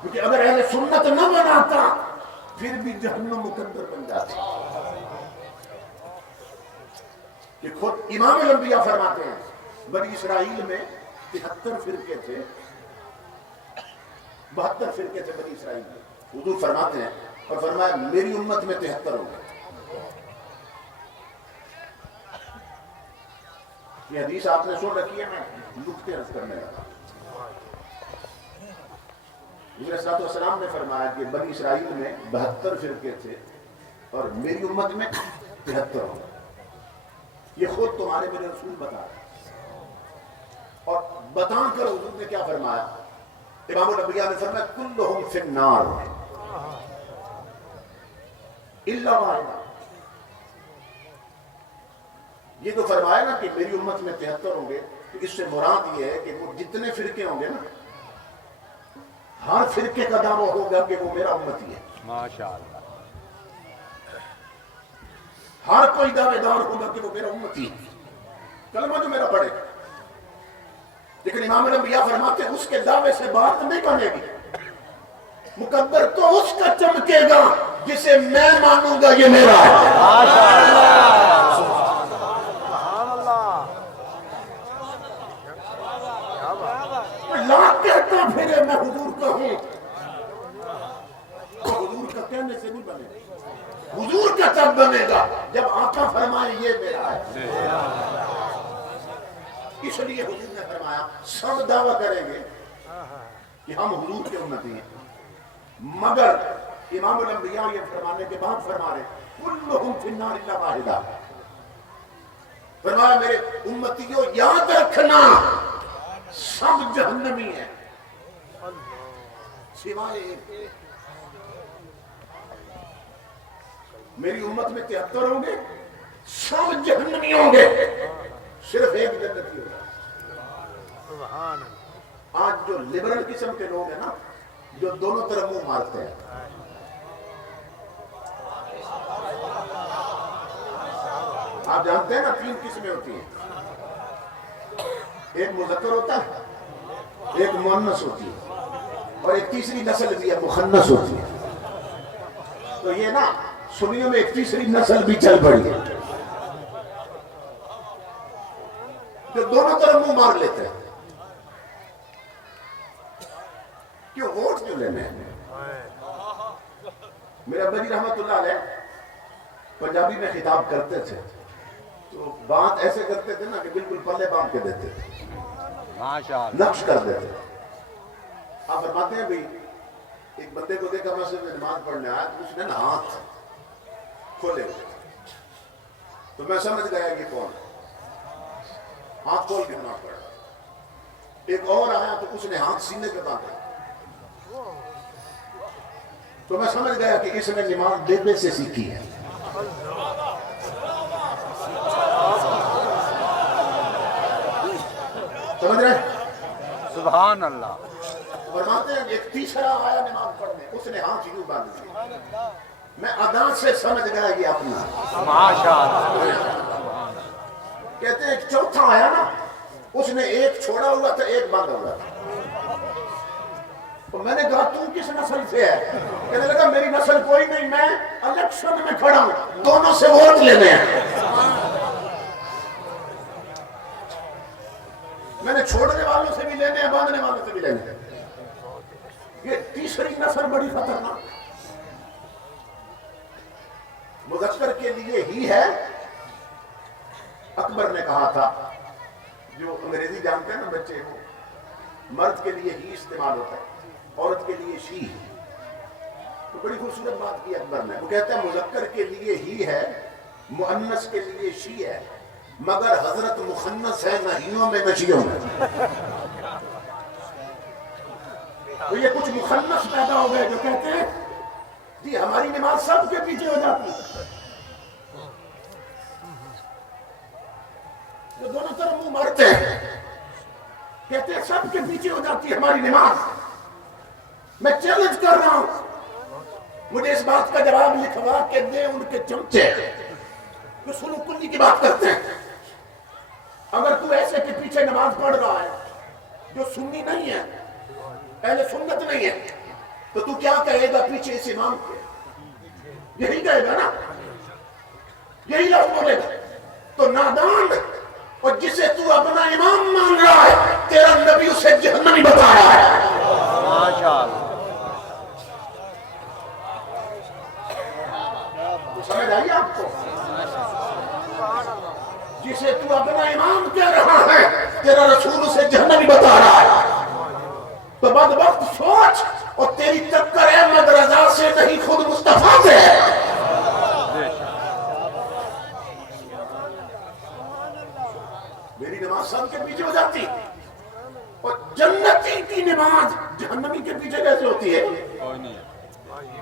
کیونکہ اگر اہل سنت نہ بناتا پھر بھی جہنم مقدر بن جاتی۔ کہ خود امام الانبیاء فرماتے ہیں بنی اسرائیل میں 73 فرقے تھے، 72 فرقے تھے بنی اسرائیل میں۔ حضور فرماتے ہیں اور فرمایا میری امت میں 73 ہوں گے۔ یہ حدیث آپ نے سن رکھی ہے، میں نکتے رد کرنے لگا۔ حضور صلی اللہ علیہ وسلم نے فرمایا کہ بنی اسرائیل میں 72 فرقے تھے اور میری امت میں 73 ہوں گے۔ یہ خود تمہارے میرے رسول بتا رہے ہیں، اور بتا کر حضور نے کیا فرمایا؟ امام الانبیاء نے فرمایا کلہم فی النار الا واحدہ۔ یہ تو فرمایا نا کہ میری امت میں 73 ہوں گے، تو اس سے مراد یہ ہے کہ وہ جتنے فرقے ہوں گے نا، ہر فرقے کا دعویٰ ہوگا کہ وہ میرا امتی ہے، ماشاءاللہ۔ ہر کوئی دعوے دار ہوگا کہ وہ میرا امتی ہے، کلمہ جو میرا پڑھے گا۔ لیکن امام الانبیاء فرماتے ہیں اس کے دعوے سے بات نہیں بنے گی، مقدر تو اس کا چمکے گا جسے میں مانوں گا یہ میرا ہے۔ لاکھ کہتا پھرے میں حضور کا ہوں، تو حضور کا کہنے سے نہیں بنے گا، حضور کا تب بنے گا جب آقا فرمائے یہ میرا ہے۔ اس لیے حضور نے فرمایا سب دعویٰ کریں گے کہ ہم حضور کے امتی ہیں، مگر امام الانبیاء یہ فرمانے کے بعد فرما رہے کلہم فی النار الا واحدہ۔ فرمایا میرے امتیوں یاد رکھنا سب جہنمی ہیں سوائے ایک۔ میری امت میں 73 ہوں گے، سب جہنمی ہوں گے، صرف ایک جنتی ہوگا۔ آج جو لبرل قسم کے لوگ ہیں نا، جو دونوں طرف منہ مارتے ہیں، آپ جانتے ہیں نا 3 قسمیں ہوتی ہیں، ایک مذکر ہوتا ہے، ایک مؤنث ہوتی ہے، اور ایک تیسری نسل بھی ہے مخنث ہوتی ہے۔ تو یہ نا سنیوں میں ایک تیسری نسل بھی چل پڑی ہے جو دونوں طرف منہ مار لیتے ہیں۔ کیوں ووٹ کیوں لینے ہیں؟ میرا ابا جی رحمت اللہ علیہ پنجابی میں خطاب کرتے تھے تو بات ایسے کرتے تھے نا کہ بالکل پلے باندھ کے دیتے تھے، ماشاءاللہ۔ نقش کر دیتے تھے۔ آپ فرماتے ہیں بھئی ایک بندے کو دیکھا مسجد میں نماز پڑھنے آیا تو اس نے نا ہاتھ کھولے ہوئے، تو میں سمجھ گیا کہ کون ہے۔ ہاتھ کھول کے نماز پڑھ رہا ہے۔ ایک اور آیا تو اس نے ہاتھ سینے پہ باندھا، تو میں سمجھ گیا کہ اس نے نماز بیبے سے سیکھی ہے۔ سمجھ رہے ہیں؟ سبحان اللہ۔ فرماتے ہیں ایک تیسرا آیا نماز پڑھنے، اس نے ہاتھ یوں باندھ دیے، میں ادا سے سمجھ گیا یہ اپنا۔ ماشاء اللہ۔ کہتے ہیں ایک چوتھا آیا نا، اس نے ایک چھوڑا ہوا تھا ایک باندھا ہوا تھا، تو میں نے کہا تو کس نسل سے ہے؟ کہنے لگا میری نسل کوئی نہیں، میں الیکشن میں کھڑا ہوں، دونوں سے ووٹ لینے ہیں۔ میں نے چھوڑنے والوں سے بھی لینے ہیں، باندھنے والوں سے بھی لینے ہیں۔ یہ تیسری نسل بڑی خطرناک، مذکر کے لیے ہی ہے۔ اکبر نے کہا تھا، جو انگریزی جانتے ہیں نا بچے کو، مرد کے لیے ہی استعمال ہوتا ہے، عورت کے لیے شی۔ تو بڑی خوبصورت بات کی اکبر نے، وہ کہتا ہے مذکر کے لیے ہی ہے، مؤنث کے لیے شی ہے، مگر حضرت مخنث ہے نہ ہیوں میں نہ شیوں میں۔ تو یہ کچھ مخنث پیدا ہو گئے جو کہتے ہیں جی ہماری نماز سب کے پیچھے ہو جاتی ہے، جو دونوں طرف منہ مارتے ہیں، کہتے ہیں سب کے پیچھے ہو جاتی ہے ہماری نماز۔ میں چیلنج کر رہا ہوں، مجھے اس بات کا جواب لکھوا کے دے ان کے چمچے جو سلوک کلی کی بات کرتے ہیں۔ اگر تو ایسے کے پیچھے نماز پڑھ رہا ہے جو سنی نہیں ہے، اہل سنت نہیں ہے، تو تو کیا کہے گا پیچھے اس امام کے؟ یہی کہے گا نا، یہی لفظ بولے گا۔ تو نادان، اور جسے تو اپنا امام مان رہا ہے، تیرا نبی اسے جہنمی بتا رہا ہے۔ ماشاء اللہ۔ تو سمجھ آئی آپ کو؟ جسے تو اپنا امام کہہ رہا ہے، تیرا رسول اسے جہنمی بتا رہا ہے۔ تو بدبخت سوچ، اور تیری ٹکر احمد رضا سے نہیں خود مصطفیٰ سے ہے۔ میری نماز سب کے پیچھے ہو جاتی، اور جنتی کی نماز جہنمی کے پیچھے کیسے ہوتی ہے؟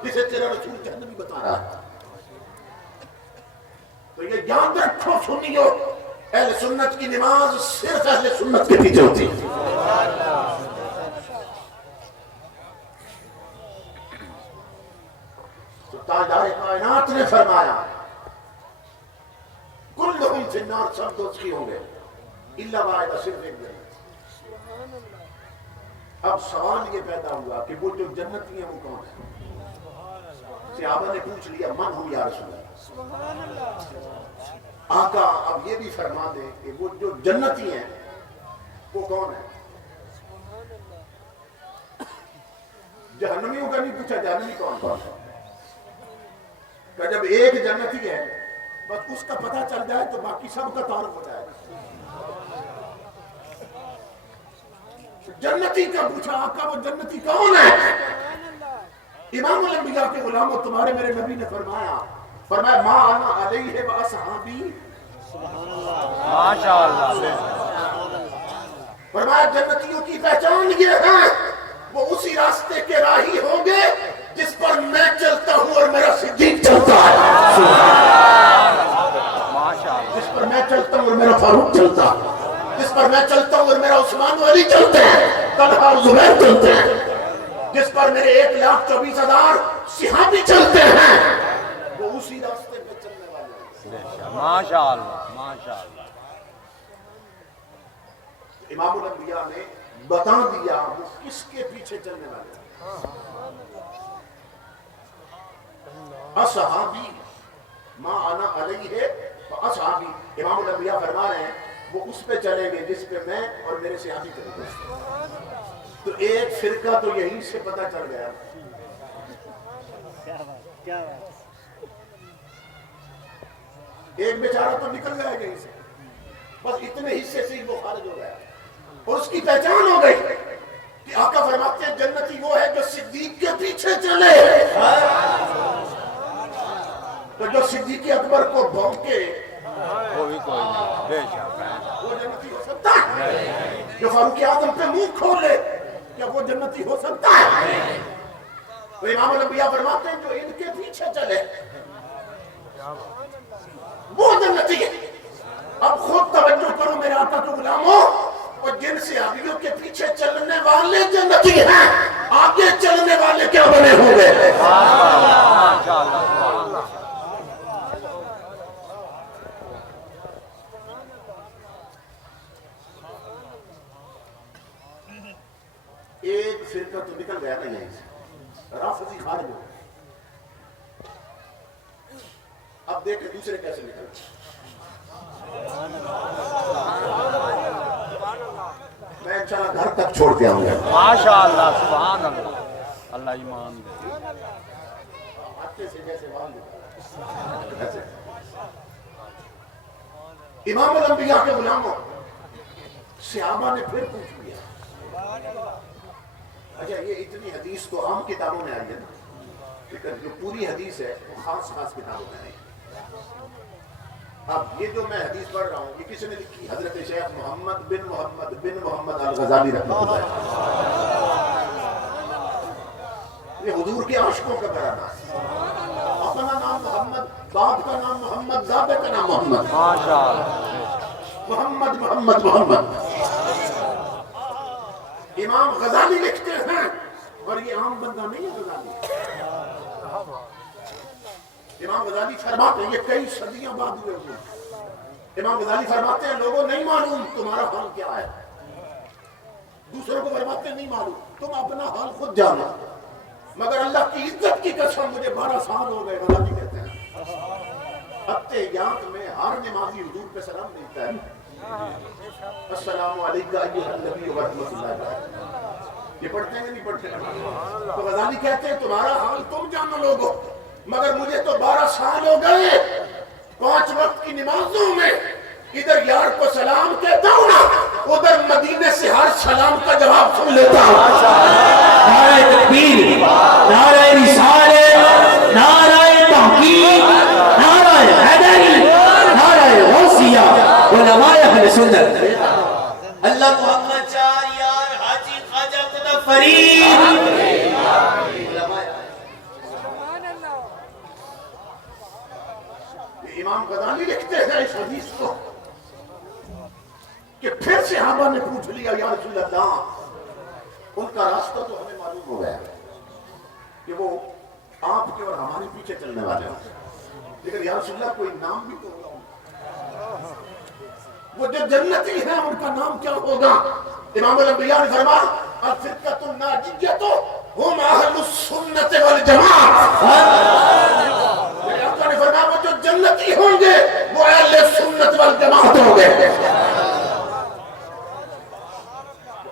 جسے تیرا رسول جہنمی بتا رہا ہے۔ تو یہ یاد رکھو سنیو، اہل سنت کی نماز صرف اہل سنت کے پیچھے ہوتی ہے۔ تو تاجدار کائنات نے فرمایا کلہم فی النار، سب دوزخی ہوں گے الا واحدہ، صرف ایک جنت۔ اب سوال یہ پیدا ہوا کہ وہ جو جنتی ہیں وہ کون ہے؟ صحابہ نے پوچھ لیا من ہم یا رسول اللہ؟ آقا اب یہ بھی فرما دیں کہ وہ جو جنتی ہیں وہ کون ہے؟ جہنمیوں کا نہیں پوچھا، جہنمی کون کون ہے؟ کہ جب ایک جنتی ہے بس اس کا پتہ چل جائے تو باقی سب کا تعارف ہو جائے گا۔ جنتی کا پوچھا، آقا وہ جنتی کون ہے؟ امام الانبیاء کے غلاموں، تمہارے میرے نبی نے فرمایا ما انا علیہ و اصحابی، ماشاء اللہ۔ فرمایا جنتیوں کی پہچان یہ ہے وہ اسی راستے کے راہی ہوں گے جس پر میں چلتا ہوں اور میرا صدیق چلتا ہے، جس پر میں چلتا ہوں اور میرا فاروق چلتا ہے، جس پر میں چلتا ہوں اور میرا عثمان و علی چلتے ہیں، طلحہ اور زبیر چلتے ہیں، جس پر میرے 1,24,000 صحابی چلتے ہیں، وہ اسی راستے پہ چلنے والے ہیں۔ ماشاء اللہ، ماشاء اللہ۔ امام الانبیاء نے بتا دیا وہ کس کے پیچھے چلنے والے ہیں۔ اصحابی ما انا علیہ و اصحابی، امام الانبیاء فرما رہے ہیں وہ اس پہ چلیں گے جس پہ میں اور میرے صحابی چلیں گے۔ تو ایک فرقہ تو یہیں سے پتہ چل گیا، ایک بیچارہ تو نکل گیا یہیں سے، بس اتنے حصے سے ہی وہ خارج ہو گیا، اور اس کی پہچان ہو گئی کہ آقا فرماتے ہیں جنتی وہ ہے جو صدیق کے پیچھے چلے۔ تو جو صدیق اکبر کو بھونکے وہ بھی کوئی نہیں، بے شک۔ وہ جنتی ہو سکتا جو فاروق اعظم پہ منہ کھولے کیا وہ جنتی ہو سکتا ہے؟ تو امام الانبیاء فرماتے ہیں جو ان کے پیچھے چلے وہ جنتی ہے۔ اب خود توجہ کرو میرے آقا کے غلاموں، اور جن صحابیوں کے پیچھے چلنے والے جنتی ہیں، آگے چلنے والے کیا بنے ہوں گے؟ ایک فرقہ تو نکل گیا نا یہیں سے، رافضی خارج ہو گئے۔ اب دیکھیں دوسرے کیسے نکل گئے۔ میں انشاءاللہ گھر تک چھوڑ کے آؤں گا۔ ماشاءاللہ سبحان اللہ، اللہ ایمان دے۔ اچھے سے جیسے وہاں دیتا ہے۔ امام الانبیاء کے غلاموں، صحابہ نے پھر پوچھ لیا، اچھا یہ اتنی حدیث تو عام کتابوں میں آئی ہے نا، لیکن جو پوری حدیث ہے وہ خاص خاص کتابوں میں آئی ہے۔ اب یہ جو میں حدیث پڑھ رہا ہوں یہ کس نے لکھی؟ حضرت شیخ محمد بن محمد الغزالی رحمۃ اللہ۔ یہ حضور کے عاشقوں کا گھرانہ ہے، اپنا نام محمد، باپ کا نام محمد، دادے کا نام محمد، محمد محمد محمد۔ امام غزالی لکھتے ہیں، اور یہ عام بندہ نہیں ہے غزالی۔ امام غزالی فرماتے ہیں، یہ کئی صدیاں بعد ہوئے ہوئے، امام غزالی فرماتے ہیں لوگوں نہیں معلوم تمہارا حال کیا ہے، دوسروں کو فرماتے ہیں نہیں معلوم، تم اپنا حال خود جانو، مگر اللہ کی عزت کی قسم مجھے 12 سال ہو گئے۔ غزالی کہتے ہیں ہفتے یاد میں ہر نمازی حضور پہ سلام دیتا ہے، السلام علیکم ایھا النبی ورحمۃ اللہ وبرکاتہ، یہ پڑھتے ہیں یا نہیں پڑھتے ہیں؟ تو غزالی کہتے ہیں تمہارا حال تم جانو لوگوں، مگر مجھے تو 12 سال ہو گئے 5 وقت کی نمازوں میں ادھر یار کو سلام کہتا ہوں نا، ادھر مدینے سے ہر سلام کا جواب سن لیتا ہوں۔ نعرہ تکبیر، نعرہ رسالت، نعرہ تحقیق، نعرہ حیدری، نعرہ غوثیہ، علماء اہل سنت، اللہ محمد چار یار حاجی خواجہ خدا فرید۔ امام غزالی لکھتے ہیں اس حدیث کو کہ پھر صحابہ نے پوچھ لیا یا رسول اللہ، ان کا راستہ تو ہمیں معلوم ہو گیا کہ وہ آپ کے اور ہمارے پیچھے چلنے والے ہیں، لیکن یا رسول اللہ کوئی نام بھی تو ہوگا، وہ جو جنتی ہیں ان کا نام کیا ہوگا؟ امام الانبیاء نے فرمایا الفرقۃ الناجیۃ ہم اہل السنت والجماعۃ، میرے آقا نے فرمایا وہ جو جنتی ہوں گے وہ اہل سنت والجماعت ہوں گے،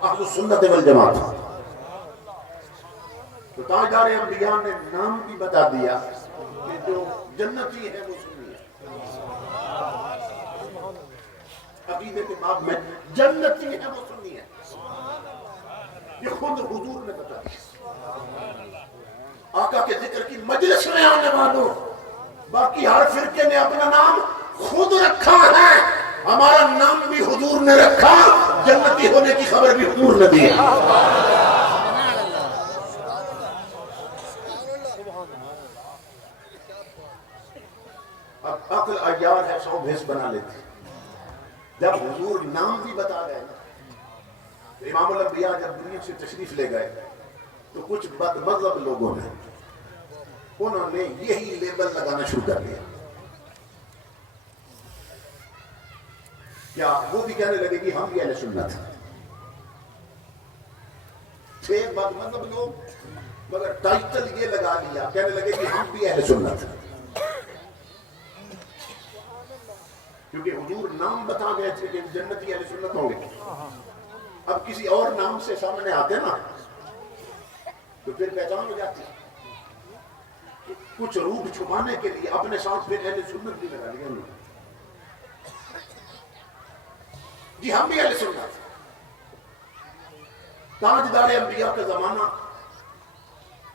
اہل السنت والجماعت۔ تو تاجدار انبیاء نے نام بھی بتا دیا کہ جو جنتی ہے وہ سنی ہے، عقیدے کے باب میں جنتی ہے وہ سنی ہے، یہ خود حضور نے بتا دیا۔ آقا کے ذکر کی مجلس میں آنے والوں، باقی ہر فرقے نے اپنا نام خود رکھا ہے، ہمارا نام بھی حضور نے رکھا، جنتی ہونے کی خبر بھی حضور نے دی۔ اب عقل عیار ہے 100 بھیس بنا لیتے، جب حضور نام بھی بتا رہے ہیں، امام الانبیاء جب دنیا سے تشریف لے گئے تو کچھ بد مذہب لوگوں نے انہوں نے یہی لیبل لگانا شروع کر دیا، کیا وہ بھی کہنے لگے کہ ہم بھی اہل سنت ہیں، تھے بد مذہب لوگ مگر ٹائٹل یہ لگا دیا، کہنے لگے کہ ہم بھی اہل سنت ہیں، کیونکہ حضور نام بتا گئے تھے کہ جنتی اہل سنت ہوں گے، اب کسی اور نام سے سامنے آتے نا تو پھر پہچان ہو جاتی، کچھ روپ چھپانے کے لیے اپنے ساتھ پھر اہل سنت بھی لگا لیا، جی ہم بھی اہل سنت۔ تاجدار انبیاء کا زمانہ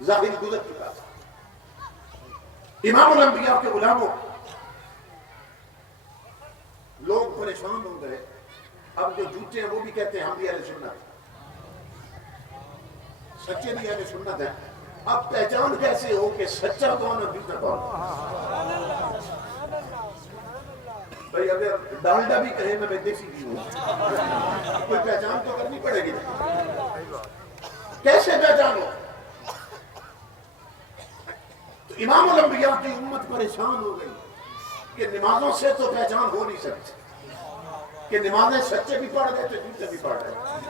ظاہر گزر چکا تھا، امام الانبیاء کے غلاموں لوگ پریشان ہو گئے اب جو جھوٹے ہیں وہ بھی کہتے ہیں ہم بھی اہل سنت، سچے بھی اہل سنت ہیں. اب پہچان کیسے ہو کہ سچا کون اور جھوٹا کون؟ بھائی اگر ڈالڈا بھی کہے میں دیسی بھی ہوں، کوئی پہچان تو کرنی پڑے گی. کیسے پہچان ہو؟ تو امام الانبیاء کی امت پریشان ہو گئی کہ نمازوں سے تو پہچان ہو نہیں سکتی، کہ نمازیں سچے بھی پڑھ رہے تھے جھوٹے بھی پڑھ رہے تھے.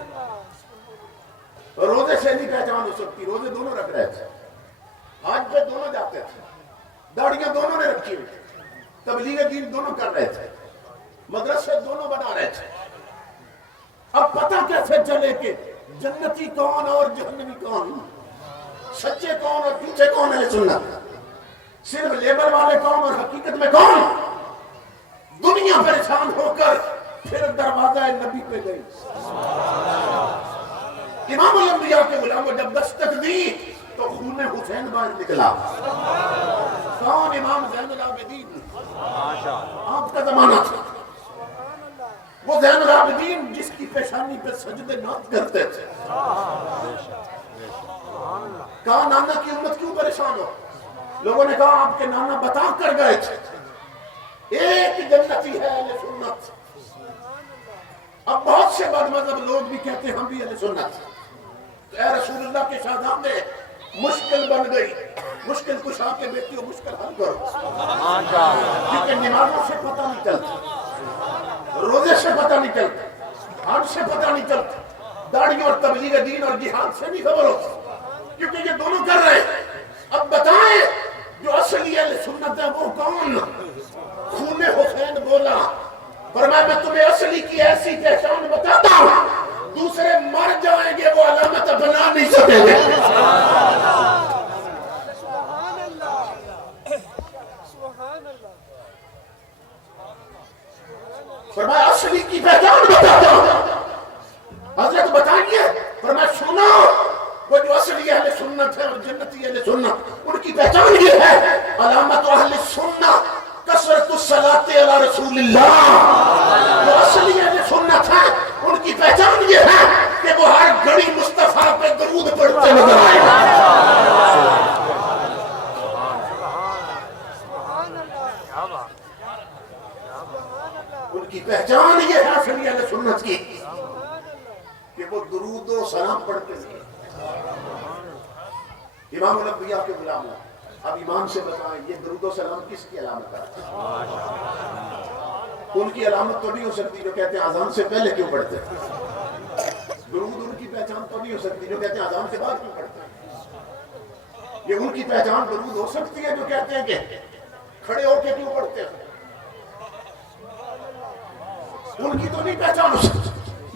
روزے سے نہیں پہچان ہو سکتی، روزے دونوں رکھ رہے تھے، حج پہ دونوں جاتے تھے، داڑیاں دونوں نے رکھی ہوئی تھی، تبلیغ دین دونوں کر رہے تھے، مدرسے دونوں بنا رہے تھے. اب پتہ کیسے چلے کہ جنتی کون اور جہنمی کون، سچے کون اور جھوٹے کون ہے سنت، صرف لیبل والے کون اور حقیقت میں کون؟ دنیا پریشان ہو کر پھر دروازہ نبی پہ گئی. امام الانبیاء کے غلاموں جب دستک دی تو خون حسین باہر نکلا. کون؟ امام زین العابدین. آپ کا زمانہ تھا. وہ زین العابدین جس کی پیشانی پہ سجدے نعت کرتے تھے. کہا نانا کی امت کیوں پریشان ہو؟ لوگوں نے کہا آپ کے نانا بتا کر گئے تھے ایک جنتی ہے اہل سنت. اب بہت سے بد مذہب لوگ بھی کہتے ہیں ہم بھی اہل سنت. تو اے رسول اللہ کے شاہدام نے مشکل بن گئی، مشکل کشا کے بیٹی ہو مشکل حل کرو. کیونکہ نمازوں سے پتہ نہیں چلتا، روزے سے پتہ نہیں چلتا، حج سے پتہ نہیں چلتا، داڑیوں اور تبلیغ دین اور جہاد سے نہیں خبر ہوتی، کیونکہ یہ دونوں کر رہے ہیں. اب بتائیں جو اصلی اہل سنت ہے وہ کون؟ خون حسین بولا، فرمایا میں تمہیں اصلی کی ایسی پہچان بتاتا ہوں دوسرے مر جائیں گے وہ علامت بنا نہیں سکیں گے. فرمایا اصلی کی پہچان بتاتا ہوں. حضرت بتائیے. فرمایا سنو وہ جو اصلی اہل سنت ہے اور جنتی اہل سنت ان کی پہچان یہ ہے علامت اہل سنت کثرت الصلاۃ علی رسول اللہ. جو اصلی اہل سنت ہے ان کی پہچان یہ ہے کہ وہ ہر گھڑی مصطفیٰ پہ درود پڑھتے نظر آئے. ان کی پہچان یہ ہے اصلی اہل سنت کی کہ وہ درود و سلام پڑھتے ہیں. امام الانبیاء کے غلام ہیں. اب ایمان سے بتائیں یہ درود و سلام کس کی علامت ہے؟ ان کی علامت تو نہیں ہو سکتی جو کہتے ہیں اذان سے پہلے کیوں پڑھتے ہیں. درود ان کی پہچان تو نہیں ہو سکتی جو کہتے ہیں اذان کے بعد کیوں پڑھتے ہیں. یہ ان کی پہچان درود ہو سکتی ہے جو کہتے ہیں کہ کھڑے ہو کے کیوں پڑھتے ہیں. ان کی تو نہیں پہچان ہو سکتی.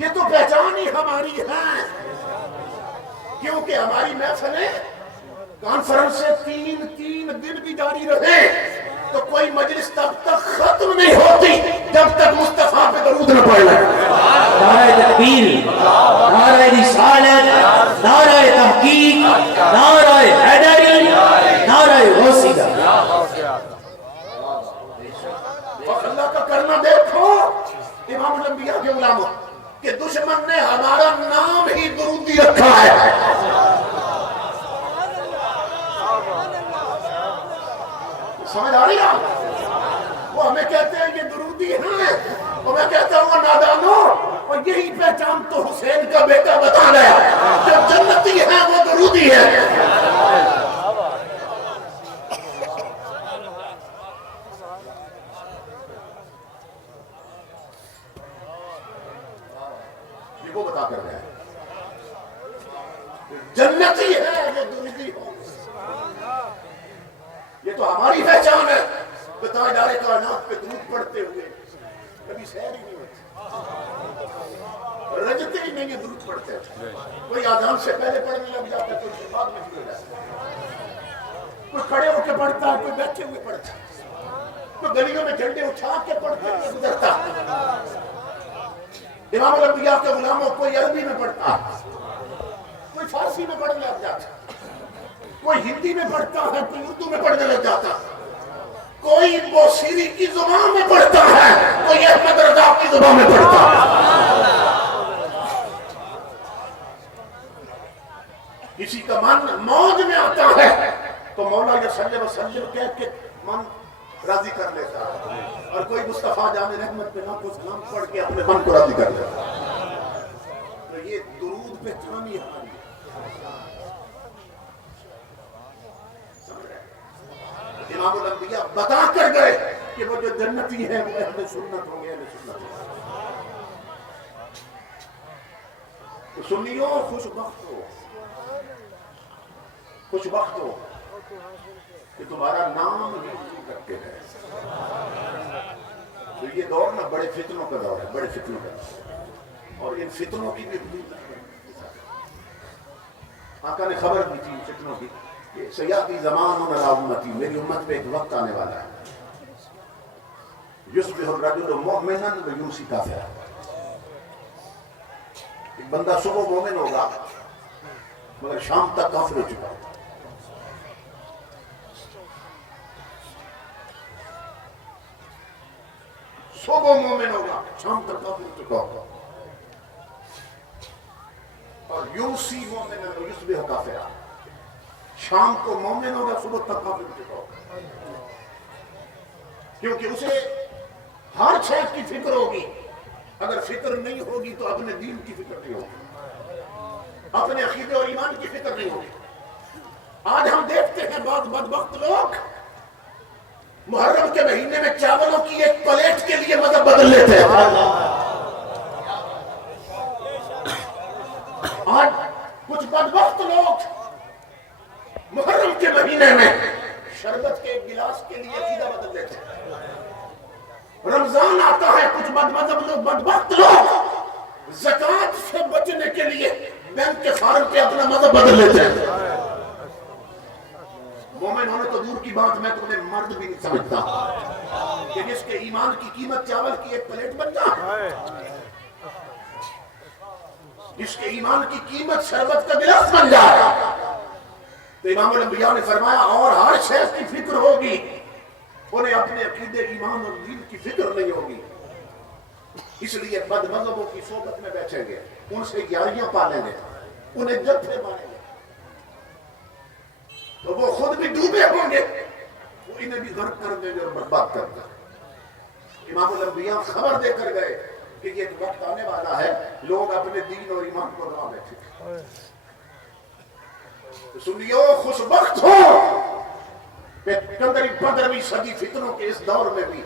یہ تو پہچان ہی ہماری ہے کیونکہ ہماری محفلیں کانفرنس سے تین دن بھی جاری رہے تو کوئی مجلس تب تک ختم نہیں ہوتی جب تک مصطفیٰ پہ درود نہ پڑھ لے. نعرہ تکبیر، نعرہ رسالت، نعرہ تحقیق، نعرہ حیدری، نعرہ غوثیہ. اور اللہ کا کرنا دیکھو امام الانبیاء کے غلاموں کہ دشمن نے ہمارا نام ہی درودی رکھا ہے. سمجھ آ رہی ہے؟ وہ ہمیں کہتے ہیں یہ درودی ہیں اور میں کہتا ہوں نادانو. اور یہی پہچان تو حسین کا بیٹا بتا گیا جو جنتی ہے وہ درودی ہے. یہ وہ بتا کر گیا جنتی ہے وہ درودی ہو. یہ تو ہماری پہچان ہے کہ تاجدار کائنات پہ درود پڑھتے ہوئے کبھی سیر ہی نہیں ہوتی، رجتے ہی نہیں درود پڑھتے ہیں. کوئی آذان سے پہلے پڑھنے لگ جاتا ہے، کوئی بعد میں شروع ہو جاتا ہے، کوئی کھڑے ہو کے پڑھتا ہے، کوئی بیٹھے ہوئے پڑھتا ہے، کوئی گلیوں میں جھنڈے اٹھا کے پڑھتے ہوئے گزرتا ہے. امام الانبیاء کے غلاموں کوئی عربی میں پڑھتا ہے، کوئی فارسی میں پڑھنے لگ جاتا ہے، کوئی ہندی میں پڑھتا ہے، کوئی اردو میں پڑھنے لگ جاتا ہے. کوئی بوسیری کی زبان میں پڑھتا ہے، کوئی احمد رضا کی زبان میں پڑھتا ہے. کسی کا من موج میں آتا ہے تو مولا یا صلی وسلم کہہ کے من راضی کر لیتا ہے، اور کوئی مصطفیٰ جان رحمت پہ نہ کچھ کلام پڑھ کے اپنے من کو راضی کر لیتا ہے. تو یہ درود پہ تھامی ہماری امام الانبیاء بتا کر گئے کہ وہ جو جنتی ہیں وہ اہل سنت ہوں گے، اہل سنت ہوں گے. تو سنیو خوش بخت ہو، خوش بخت ہو کہ تمہارا نام ہی حضور رکھتے ہیں. تو یہ دور نا بڑے فتنوں کا دور ہے، بڑے فتنوں کا دور، اور ان فتنوں کی بھی حدود ہے. آقا نے خبر دی تھی فتنوں کی کہ سیاتی زمان علی امتی، میری امت پہ ایک وقت آنے والا ہے یصبح الرجل مؤمنا ویمسی کافرا. ایک بندہ صبح مومن ہوگا مگر شام تک کافر ہو چکا ہوگا. صبح مومن ہوگا شام تک کافر ہو چکا ہوگا. اور یمسی مومنا ویصبح کافرا، شام کو مومن ہوگا صبح تک کافر ہو چکا ہوگا. کیونکہ اسے ہر چیز کی فکر ہوگی. اگر فکر نہیں ہوگی تو اپنے دین کی فکر نہیں ہوگی، اپنے عقیدے اور ایمان کی فکر نہیں ہوگی. آج ہم دیکھتے ہیں بہت بدبخت لوگ محرم کے مہینے میں چاولوں کی ایک پلیٹ کے لیے مذہب بدل لیتے ہیں. آج کچھ بدبخت لوگ محرم کے مہینے میں شربت کے ایک گلاس کے لیے عقیدہ بدل لیتے ہیں. رمضان آتا ہے، کچھ بدبخت لوگ زکوٰۃ سے بچنے کے لیے بینک کے فارم پہ اپنا مذہب بدل لیتے ہیں. مومن ہونے تو دور کی بات، میں تمہیں مرد بھی نہیں سمجھتا کہ جس کے ایمان کی قیمت چاول کی ایک پلیٹ بن جائے، جس کے ایمان کی قیمت شربت کا گلاس بن جائے. تو امام الانبیاء نے فرمایا اور ہر شخص کی فکر ہوگی، انہیں اپنے عقیدے ایمان اور دین کی فکر نہیں ہوگی. اس لیے بد مذہبوں کی صحبت میں بیٹھیں گے، ان سے یاریاں پالیں گے، انہیں جھپے ماریں گے تو وہ خود بھی ڈوبے ہوں گے، وہ انہیں بھی غرق کر دیں گے اور برباد کر دیں گے. امام الانبیاء خبر دے کر گئے کہ یہ ایک وقت آنے والا ہے لوگ اپنے دین اور ایمان کو گوا بیٹھے گے. تو سنیو خوش بخت ہو کہ 15ویں صدی فتنوں کے اس دور میں بھی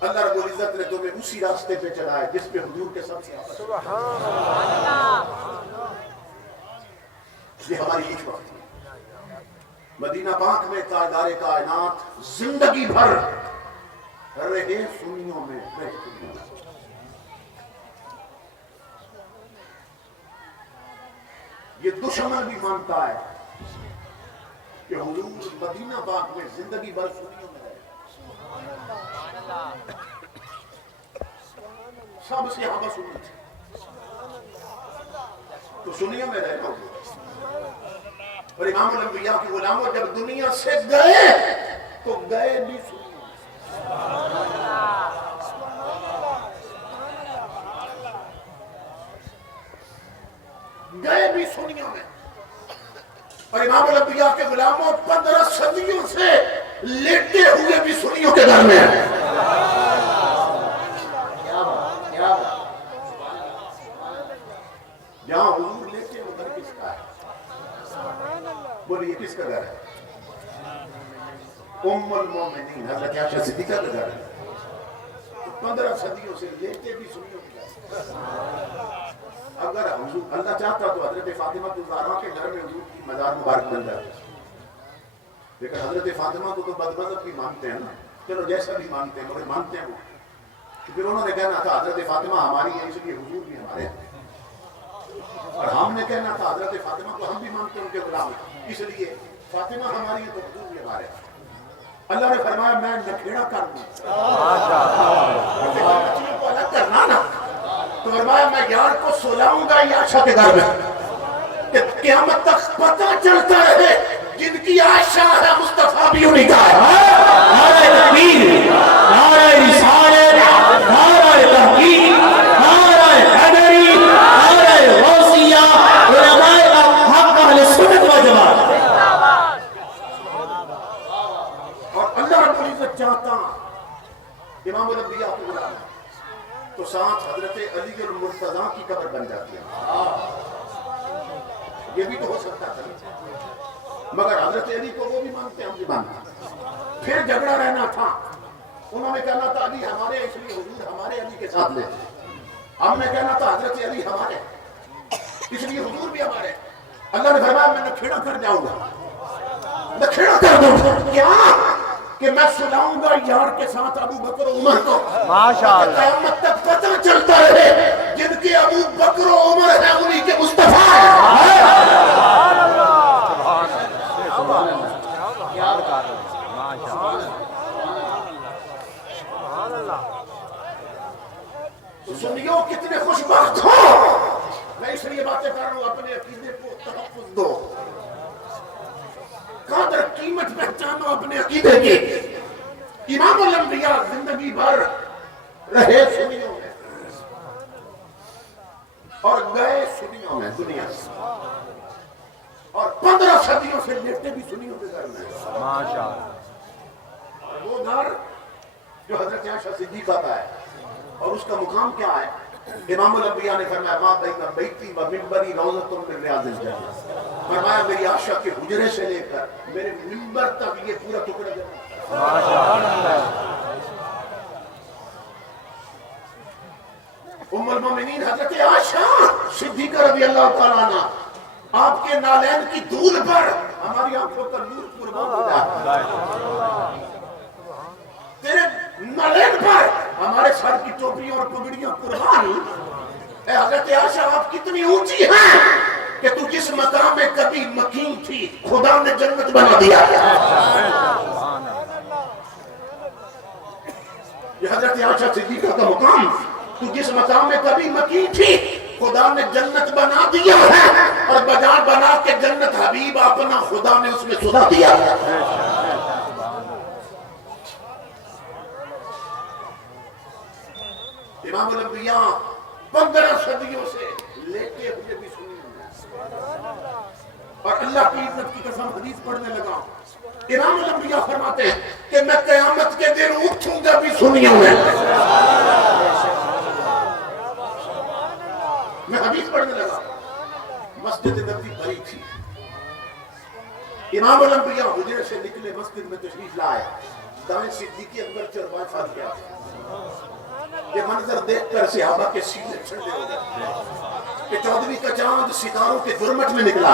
اللہ رب العزت نے تمہیں اسی راستے پہ چلا ہے جس پہ حضور کے سب سے سبحان اللہ. یہ ہماری ایک وقت ہے. مدینہ پاک میں تاجدار کائنات زندگی بھر رہے سنیوں میں. یہ دشمن بھی مانتا ہے کہ حضور مدینہ پاک میں زندگی بھر سنیوں میں رہے. سب سے یہاں پر سنی تھی تو سنیوں میں رہے نا. اور امام الانبیاء کی غلاموں جب دنیا سے گئے تو گئے بھی سنیوں میں، گئے بھی سنیوں میں. اور امام الانبیاء کے غلاموں 15 صدیوں سے لیٹے ہوئے بھی سنیوں کے گھر میں ہیں. جہاں حضور لیٹے وہ گھر کس کا ہے؟ بولیے کس کا گھر ہے؟ ام المومنین حضرت عائشہ صدیقہ کا گھر ہے. 15 صدیوں سے لیٹے بھی سنیوں کے گھر. اگر حضور اللہ چاہتا تو حضرت فاطمہ الزہرا کے گھر میں حضور کی مزار مبارک بن جاتی، لیکن حضرت فاطمہ کو تو بد مذہب بھی مانتے ہیں نا. چلو جیسا بھی مانتے ہیں مگر مانتے ہیں وہ. پھر انہوں نے کہنا تھا حضرت فاطمہ ہماری ہے، اس لیے حضور بھی ہمارے ہیں. اور ہم نے کہنا تھا حضرت فاطمہ کو ہم بھی مانتے ہیں ان کے غلام، اس لیے فاطمہ ہماری ہے تو حضور بھی ہمارے ہیں. اللہ نے فرمایا میں نکھیڑا کر دوں، کو الگ کرنا نا. تو فرمایا میں یار کو سلاؤں گا عائشہ کے گھر میں کہ قیامت تک پتہ چلتا رہے جن کی عائشہ ہے مصطفیٰ بھی انہی کا ہے. ساتھ حضرت علی المرتضیٰ کی قبر بن جاتی ہے. یہ بھی تو ہو سکتا تھا, مگر حضرت علی کو وہ بھی مانتے ہم بھی مانتے. پھر جھگڑا رہنا تھا, انہوں نے کہنا تھا علی ہمارے, اس لیے حضور ہمارے علی کے ساتھ لے. ہم نے کہنا تھا حضرت علی ہمارے, اس لیے حضور بھی ہمارے. اللہ نے فرمایا میں نکھیڑا کر جاؤں گا, نکھیڑا کر دوں گا. کیا کہ میں سلاؤں گا یار کے ساتھ ابو بکر و عمر کو, قیامت تک پتہ چلتا رہے جن کے ابو بکر و عمر ہیں انہی کے مصطفیٰ ہیں. سنیو کتنے خوش بخت ہو. میں اس لیے باتیں کر رہا ہوں, اپنے عقیدے کو تحفظ دو, قدر قیمت پہچانو اپنے عقیدے کی. امام الانبیاء زندگی بھر رہے سنیوں میں اور گئے سنیوں میں دنیا سے, اور 15 صدیوں سے لیٹے بھی سنیوں کے گھر میں. اور وہ گھر جو حضرت عائشہ صدیقہ کا ہے, اور اس کا مقام کیا ہے؟ امام الانبیاء نے فرمایا ما بین بیتی و منبری روضۃ من ریاض الجنہ. فرمایا میری عائشہ کے حجرے سے لے کر میرے منبر تک یہ پورا ٹکڑا جنت. ام المومنین حضرت عائشہ صدیقہ رضی اللہ تعالیٰ عنہ, آپ کے نالین کی دھول پر ہماری آنکھوں کا نور قربان ہو جائے. تیرے نالین پر ہمارے سر کی ٹوپیاں اور پگڑیاں قربان. اے حضرت عائشہ آپ کتنی اونچی ہیں کہ تو جس مقام میں کبھی مکین تھی خدا نے جنت بنا دیا. یہ حضرت عائشہ صدیقہ کا مقام, تو جس مقام میں کبھی مکین تھی خدا نے جنت بنا دیا ہے, اور بجا بنا کے جنت حبیب اپنا خدا نے اس میں سنا دیا. امام الانبیاء 15 صدیوں سے لیتے ہوئے بھی سنی ہوئے, اور اللہ کی عزت کی قسم حدیث پڑھنے لگا. امام الانبیاء فرماتے ہیں کہ میں قیامت کے دن اٹھوں گا بھی سنیوں میں. میں حدیث پڑھنے لگا, مسجد نبوی بھری تھی, امام الانبیاء حجرے سے نکلے, مسجد میں تشریف لائے, دائیں صدیق اکبر چروائے فاتحہ. یہ منظر دیکھ کر صحابہ کے سینے ٹھنڈے ہو گئے کہ 14ویں کا چاند ستاروں کے جرمٹ میں نکلا.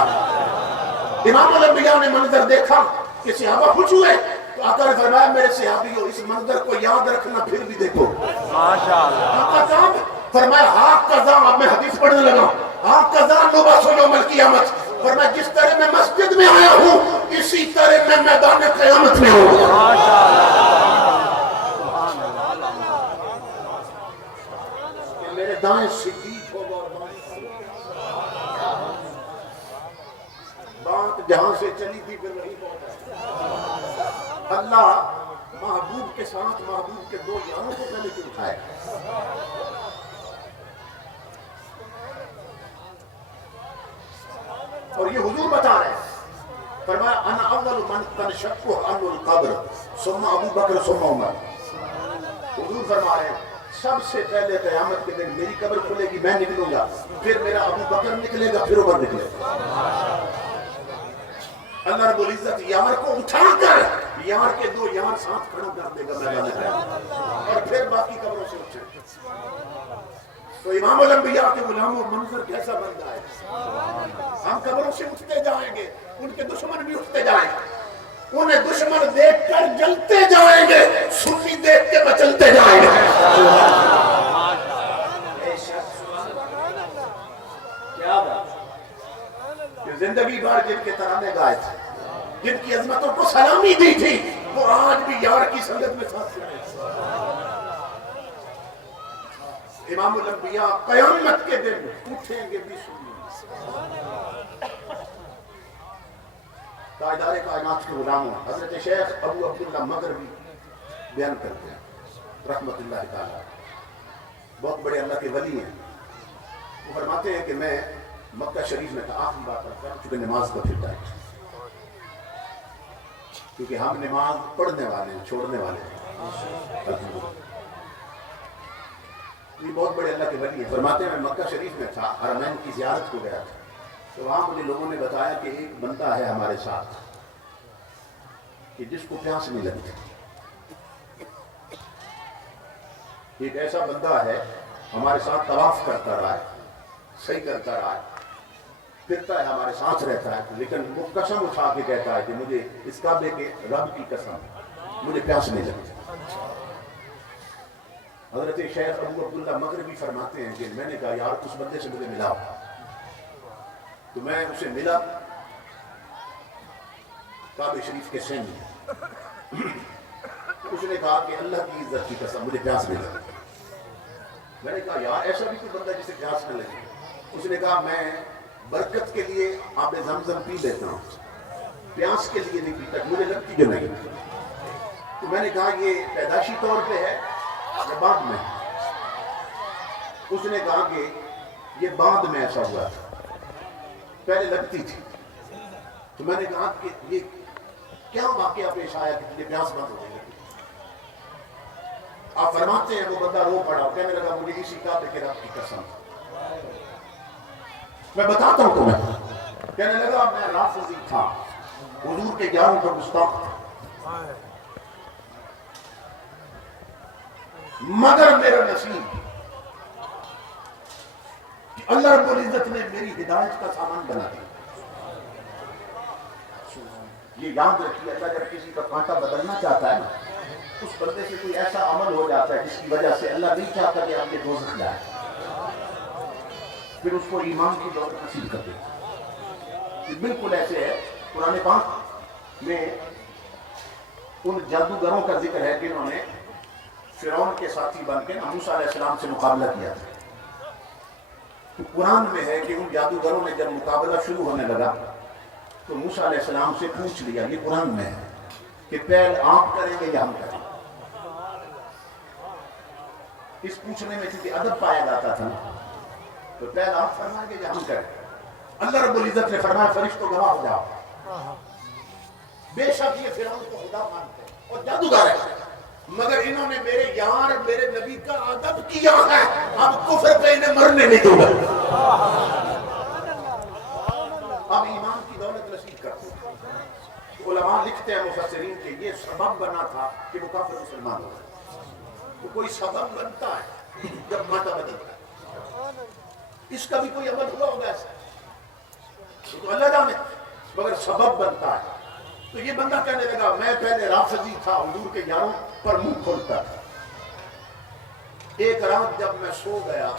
امام الانبیاء نے منظر دیکھا کہ صحابہ خوش ہوئے, تو آقا نے فرمایا میرے صحابیوں اس منظر کو یاد رکھنا, پھر بھی دیکھو. آقا صاحب فرمایا ہاں قضا, اب میں حدیث پڑھنے لگا, ہاں قضا نبعث یوم القیامت. فرمایا جس طرح میں مسجد میں آیا ہوں اسی طرح میں میدان قیامت میں ہوں. میرے دائیں صدیق ہوگا اور بات جہاں سے چلی تھی پھر وہی پہنچا. اللہ محبوب کے ساتھ محبوب کے 2 یاروں کو پہلے کیوں اٹھائے؟ اور یہ حضور بتا رہے ہیں, فرمایا انا اول من تنشق عنه القبر ثم ابو بکر ثم عمر. حضور فرما رہے ہیں سب سے پہلے قیامت کے دن میری قبر کھلے گی, میں نکلوں گا, پھر میرا ابو بکر نکلے گا, پھر عمر نکلے گا. اللہ رب العزت یار کو اٹھا کر یار کے 2 یار ساتھ کھڑا کر دے گا میدان قیامت, اور پھر باقی قبروں سے اٹھے. تو امام الانبیاء کے غلاموں منظر کیسا بن جائے. ہم قبروں سے اٹھتے جائیں گے, ان کے دشمن بھی اٹھتے جائیں گے, انہیں دشمن دیکھ کر جلتے جائیں گے, سنی دیکھ کے مچلتے جائیں گے. زندگی بھر جن کے ترانے گائے تھے, جن کی عظمتوں کو سلامی دی تھی, وہ آج بھی یار کی سنگت میں ساتھ رہے. امام الانبیاء قیامت کے دن اٹھیں گے بھی سنی. تاجدار کائنات کے غلاموں حضرت شیخ ابو عبداللہ مغربی بیان کرتے ہیں رحمت اللہ تعالی, بہت بڑے اللہ کے ولی ہیں. وہ فرماتے ہیں کہ میں مکہ شریف میں تھا, آخری بات کرتا ہوں چونکہ نماز کا پھر ٹائم, کیونکہ ہم نماز پڑھنے والے ہیں, چھوڑنے والے ہیں. یہ بہت بڑے اللہ کے ولی ہیں. فرماتے ہیں میں مکہ شریف میں تھا, حرمین کی زیارت کو گیا تھا, تو وہاں مجھے لوگوں نے بتایا کہ ایک بندہ ہے ہمارے ساتھ کہ جس کو پیاس نہیں لگتی. ایک ایسا بندہ ہے ہمارے ساتھ طواف کرتا رہا ہے, صحیح کرتا رہا ہے, پھرتا ہے ہمارے ساتھ رہتا ہے, لیکن وہ قسم اٹھا کے کہتا ہے کہ مجھے اس کعبے کے رب کی قسم مجھے پیاس نہیں لگتی. حضرت شیخ ابو عبداللہ مغربی فرماتے ہیں کہ میں نے کہا یار اس بندے سے مجھے ملا, تو میں اسے ملا کعبہ شریف کے سامنے. اس نے کہا کہ اللہ کی عزت کی قسم مجھے پیاس نہیں لگتی. میں نے کہا یار ایسا بھی کوئی بندہ جسے پیاس نہ لگے. اس نے کہا میں برکت کے لیے آب زمزم پی لیتا ہوں, پیاس کے لیے نہیں پیتا, مجھے لگتی جو نہیں. تو میں نے کہا یہ پیدائشی طور پہ ہے یا بعد میں؟ اس نے کہا کہ یہ بعد میں ایسا ہوا تھا, پہلے لگتی تھی. تو میں نے کہا کہ یہ کیا واقعہ پیش آیا کہ تجھے پیاس بند ہو گئی؟ آپ فرماتے ہیں وہ بندہ رو پڑا, کہنے لگا مجھے اسی کعبے کے رب کی قسم میں بتاتا ہوں تمہیں. کہنے لگا میں رافضی تھا, حضور کے 11 پر گستاخ تھا, مگر میرا نصیب کہ اللہ رب العزت نے میری ہدایت کا سامان بنا دیا. یہ یاد رکھیے, اللہ جب کسی کا کانٹا بدلنا چاہتا ہے نا, اس بندے سے کوئی ایسا عمل ہو جاتا ہے جس کی وجہ سے اللہ نہیں چاہتا کہ آپ کے دوزخ جائے, پھر اس کو ایمان کی دولت نصیب کر دیتا. یہ بالکل ایسے ہے. قرآن پاک میں ان جادوگروں کا ذکر ہے جنہوں نے فرعون کے ساتھی بن کے موسیٰ علیہ السلام سے مقابلہ کیا تھا. تو قرآن میں ہے کہ ان جادوگروں نے جب مقابلہ شروع ہونے لگا تو موسیٰ علیہ السلام سے پوچھ لیا, یہ قرآن میں ہے, کہ پہل آپ کریں گے یا ہم کریں. اس پوچھنے میں چونکہ ادب پایا جاتا تھا تو پہل آپ فرمائیں گے یا ہم کریں. اللہ رب العزت نے فرمایا فرشتوں گواہ ہو جاؤ, بے شک یہ فرعون کو خدا مانتے ہیں اور جادوگر ہے, مگر انہوں نے میرے یار میرے نبی کا ادب کیا ہے, اب کفر پہ انہیں مرنے نہیں دوں گا. اب ایمان کی دولت نصیب کرتے ہیں. علماء لکھتے ہیں مفسرین کے یہ سبب بنا تھا کہ وہ کافر مسلمان ہو. تو کوئی سبب بنتا ہے جب کانٹا بدلتا ہے, اس کا بھی کوئی عمل ہوا ہوگا ایسا تو اللہ جانے, مگر سبب بنتا ہے. تو یہ بندہ کہنے لگا میں پہلے رافضی تھا, حضور کے یاروں پر منہ کھولتا تھا. ایک رات جب میں سو گیا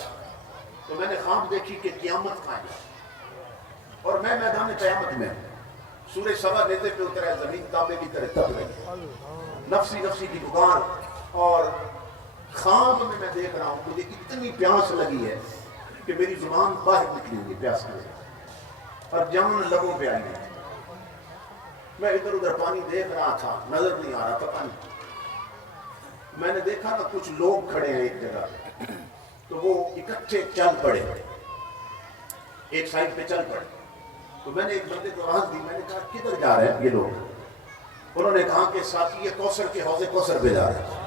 تو میں نے خواب دیکھی کہ قیامت قائم ہے اور میں میدان قیامت میں ہوں. سورج سوا نیزے پہ اترا ہے, زمین تابے کی طرح تپ رہی, نفسی نفسی کی پکار, اور خواب میں دیکھ رہا ہوں مجھے اتنی پیاس لگی ہے کہ میری زبان باہر نکلی ہوئی پیاس کی اور جان لبوں پہ آئی ہے. میں ادھر ادھر پانی دیکھ رہا تھا, نظر نہیں آ رہا تھا پانی. میں نے دیکھا نا کچھ لوگ کھڑے ہیں ایک جگہ پہ, تو وہ اکٹھے چل پڑے, ایک سائڈ پہ چل پڑے. تو میں نے ایک بندے کو آواز دی, میں نے کہا کدھر جا رہے ہیں یہ لوگ؟ انہوں نے کہا کہ ساتھی یہ کوثر کے حوض کوثر پہ جا رہے ہیں.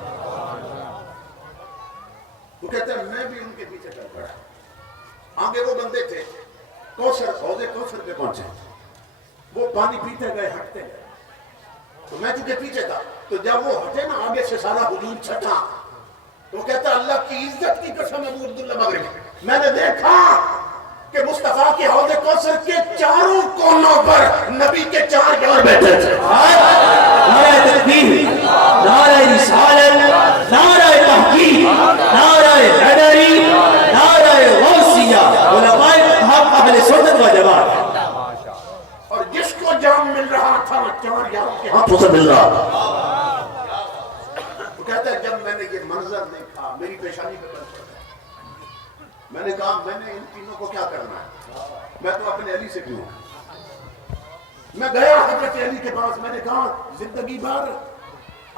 وہ کہتے ہیں میں بھی ان کے پیچھے چل پڑا. آگے وہ بندے تھے, کوثر حوض کوثر پہ پہنچے, وہ پانی پیتے گئے ہٹتے گئے. تو میں چونکہ پیچھے تھا, تو جب وہ ہٹے نا آگے سے سارا ہجوم چھٹا, تو کہتا اللہ کی عزت کی قسم ابو عبداللہ مغربی, میں نے دیکھا کہ مصطفیٰ کے حوض کوثر کے چاروں کونوں پر نبی کے 4 یار بیٹھے تھے. نعرہ تکبیر, نعرہ رسالت, نعرہ تحقیق, نعرہ حیدری, نعرہ غوثیہ. علماء حق اہل سنت و جماعت. اور جس کو جام مل رہا تھا 4 یاروں کے ہاتھوں سے مل رہا تھا. وہ کہتا ہے جب میں نے یہ منظر دیکھا میری پیشانی پہ بن پڑا. میں نے کہا میں نے ان تینوں کو کیا کرنا ہے, میں تو اپنے علی سے کیوں. میں گیا حضرت علی کے پاس, میں نے کہا زندگی بھر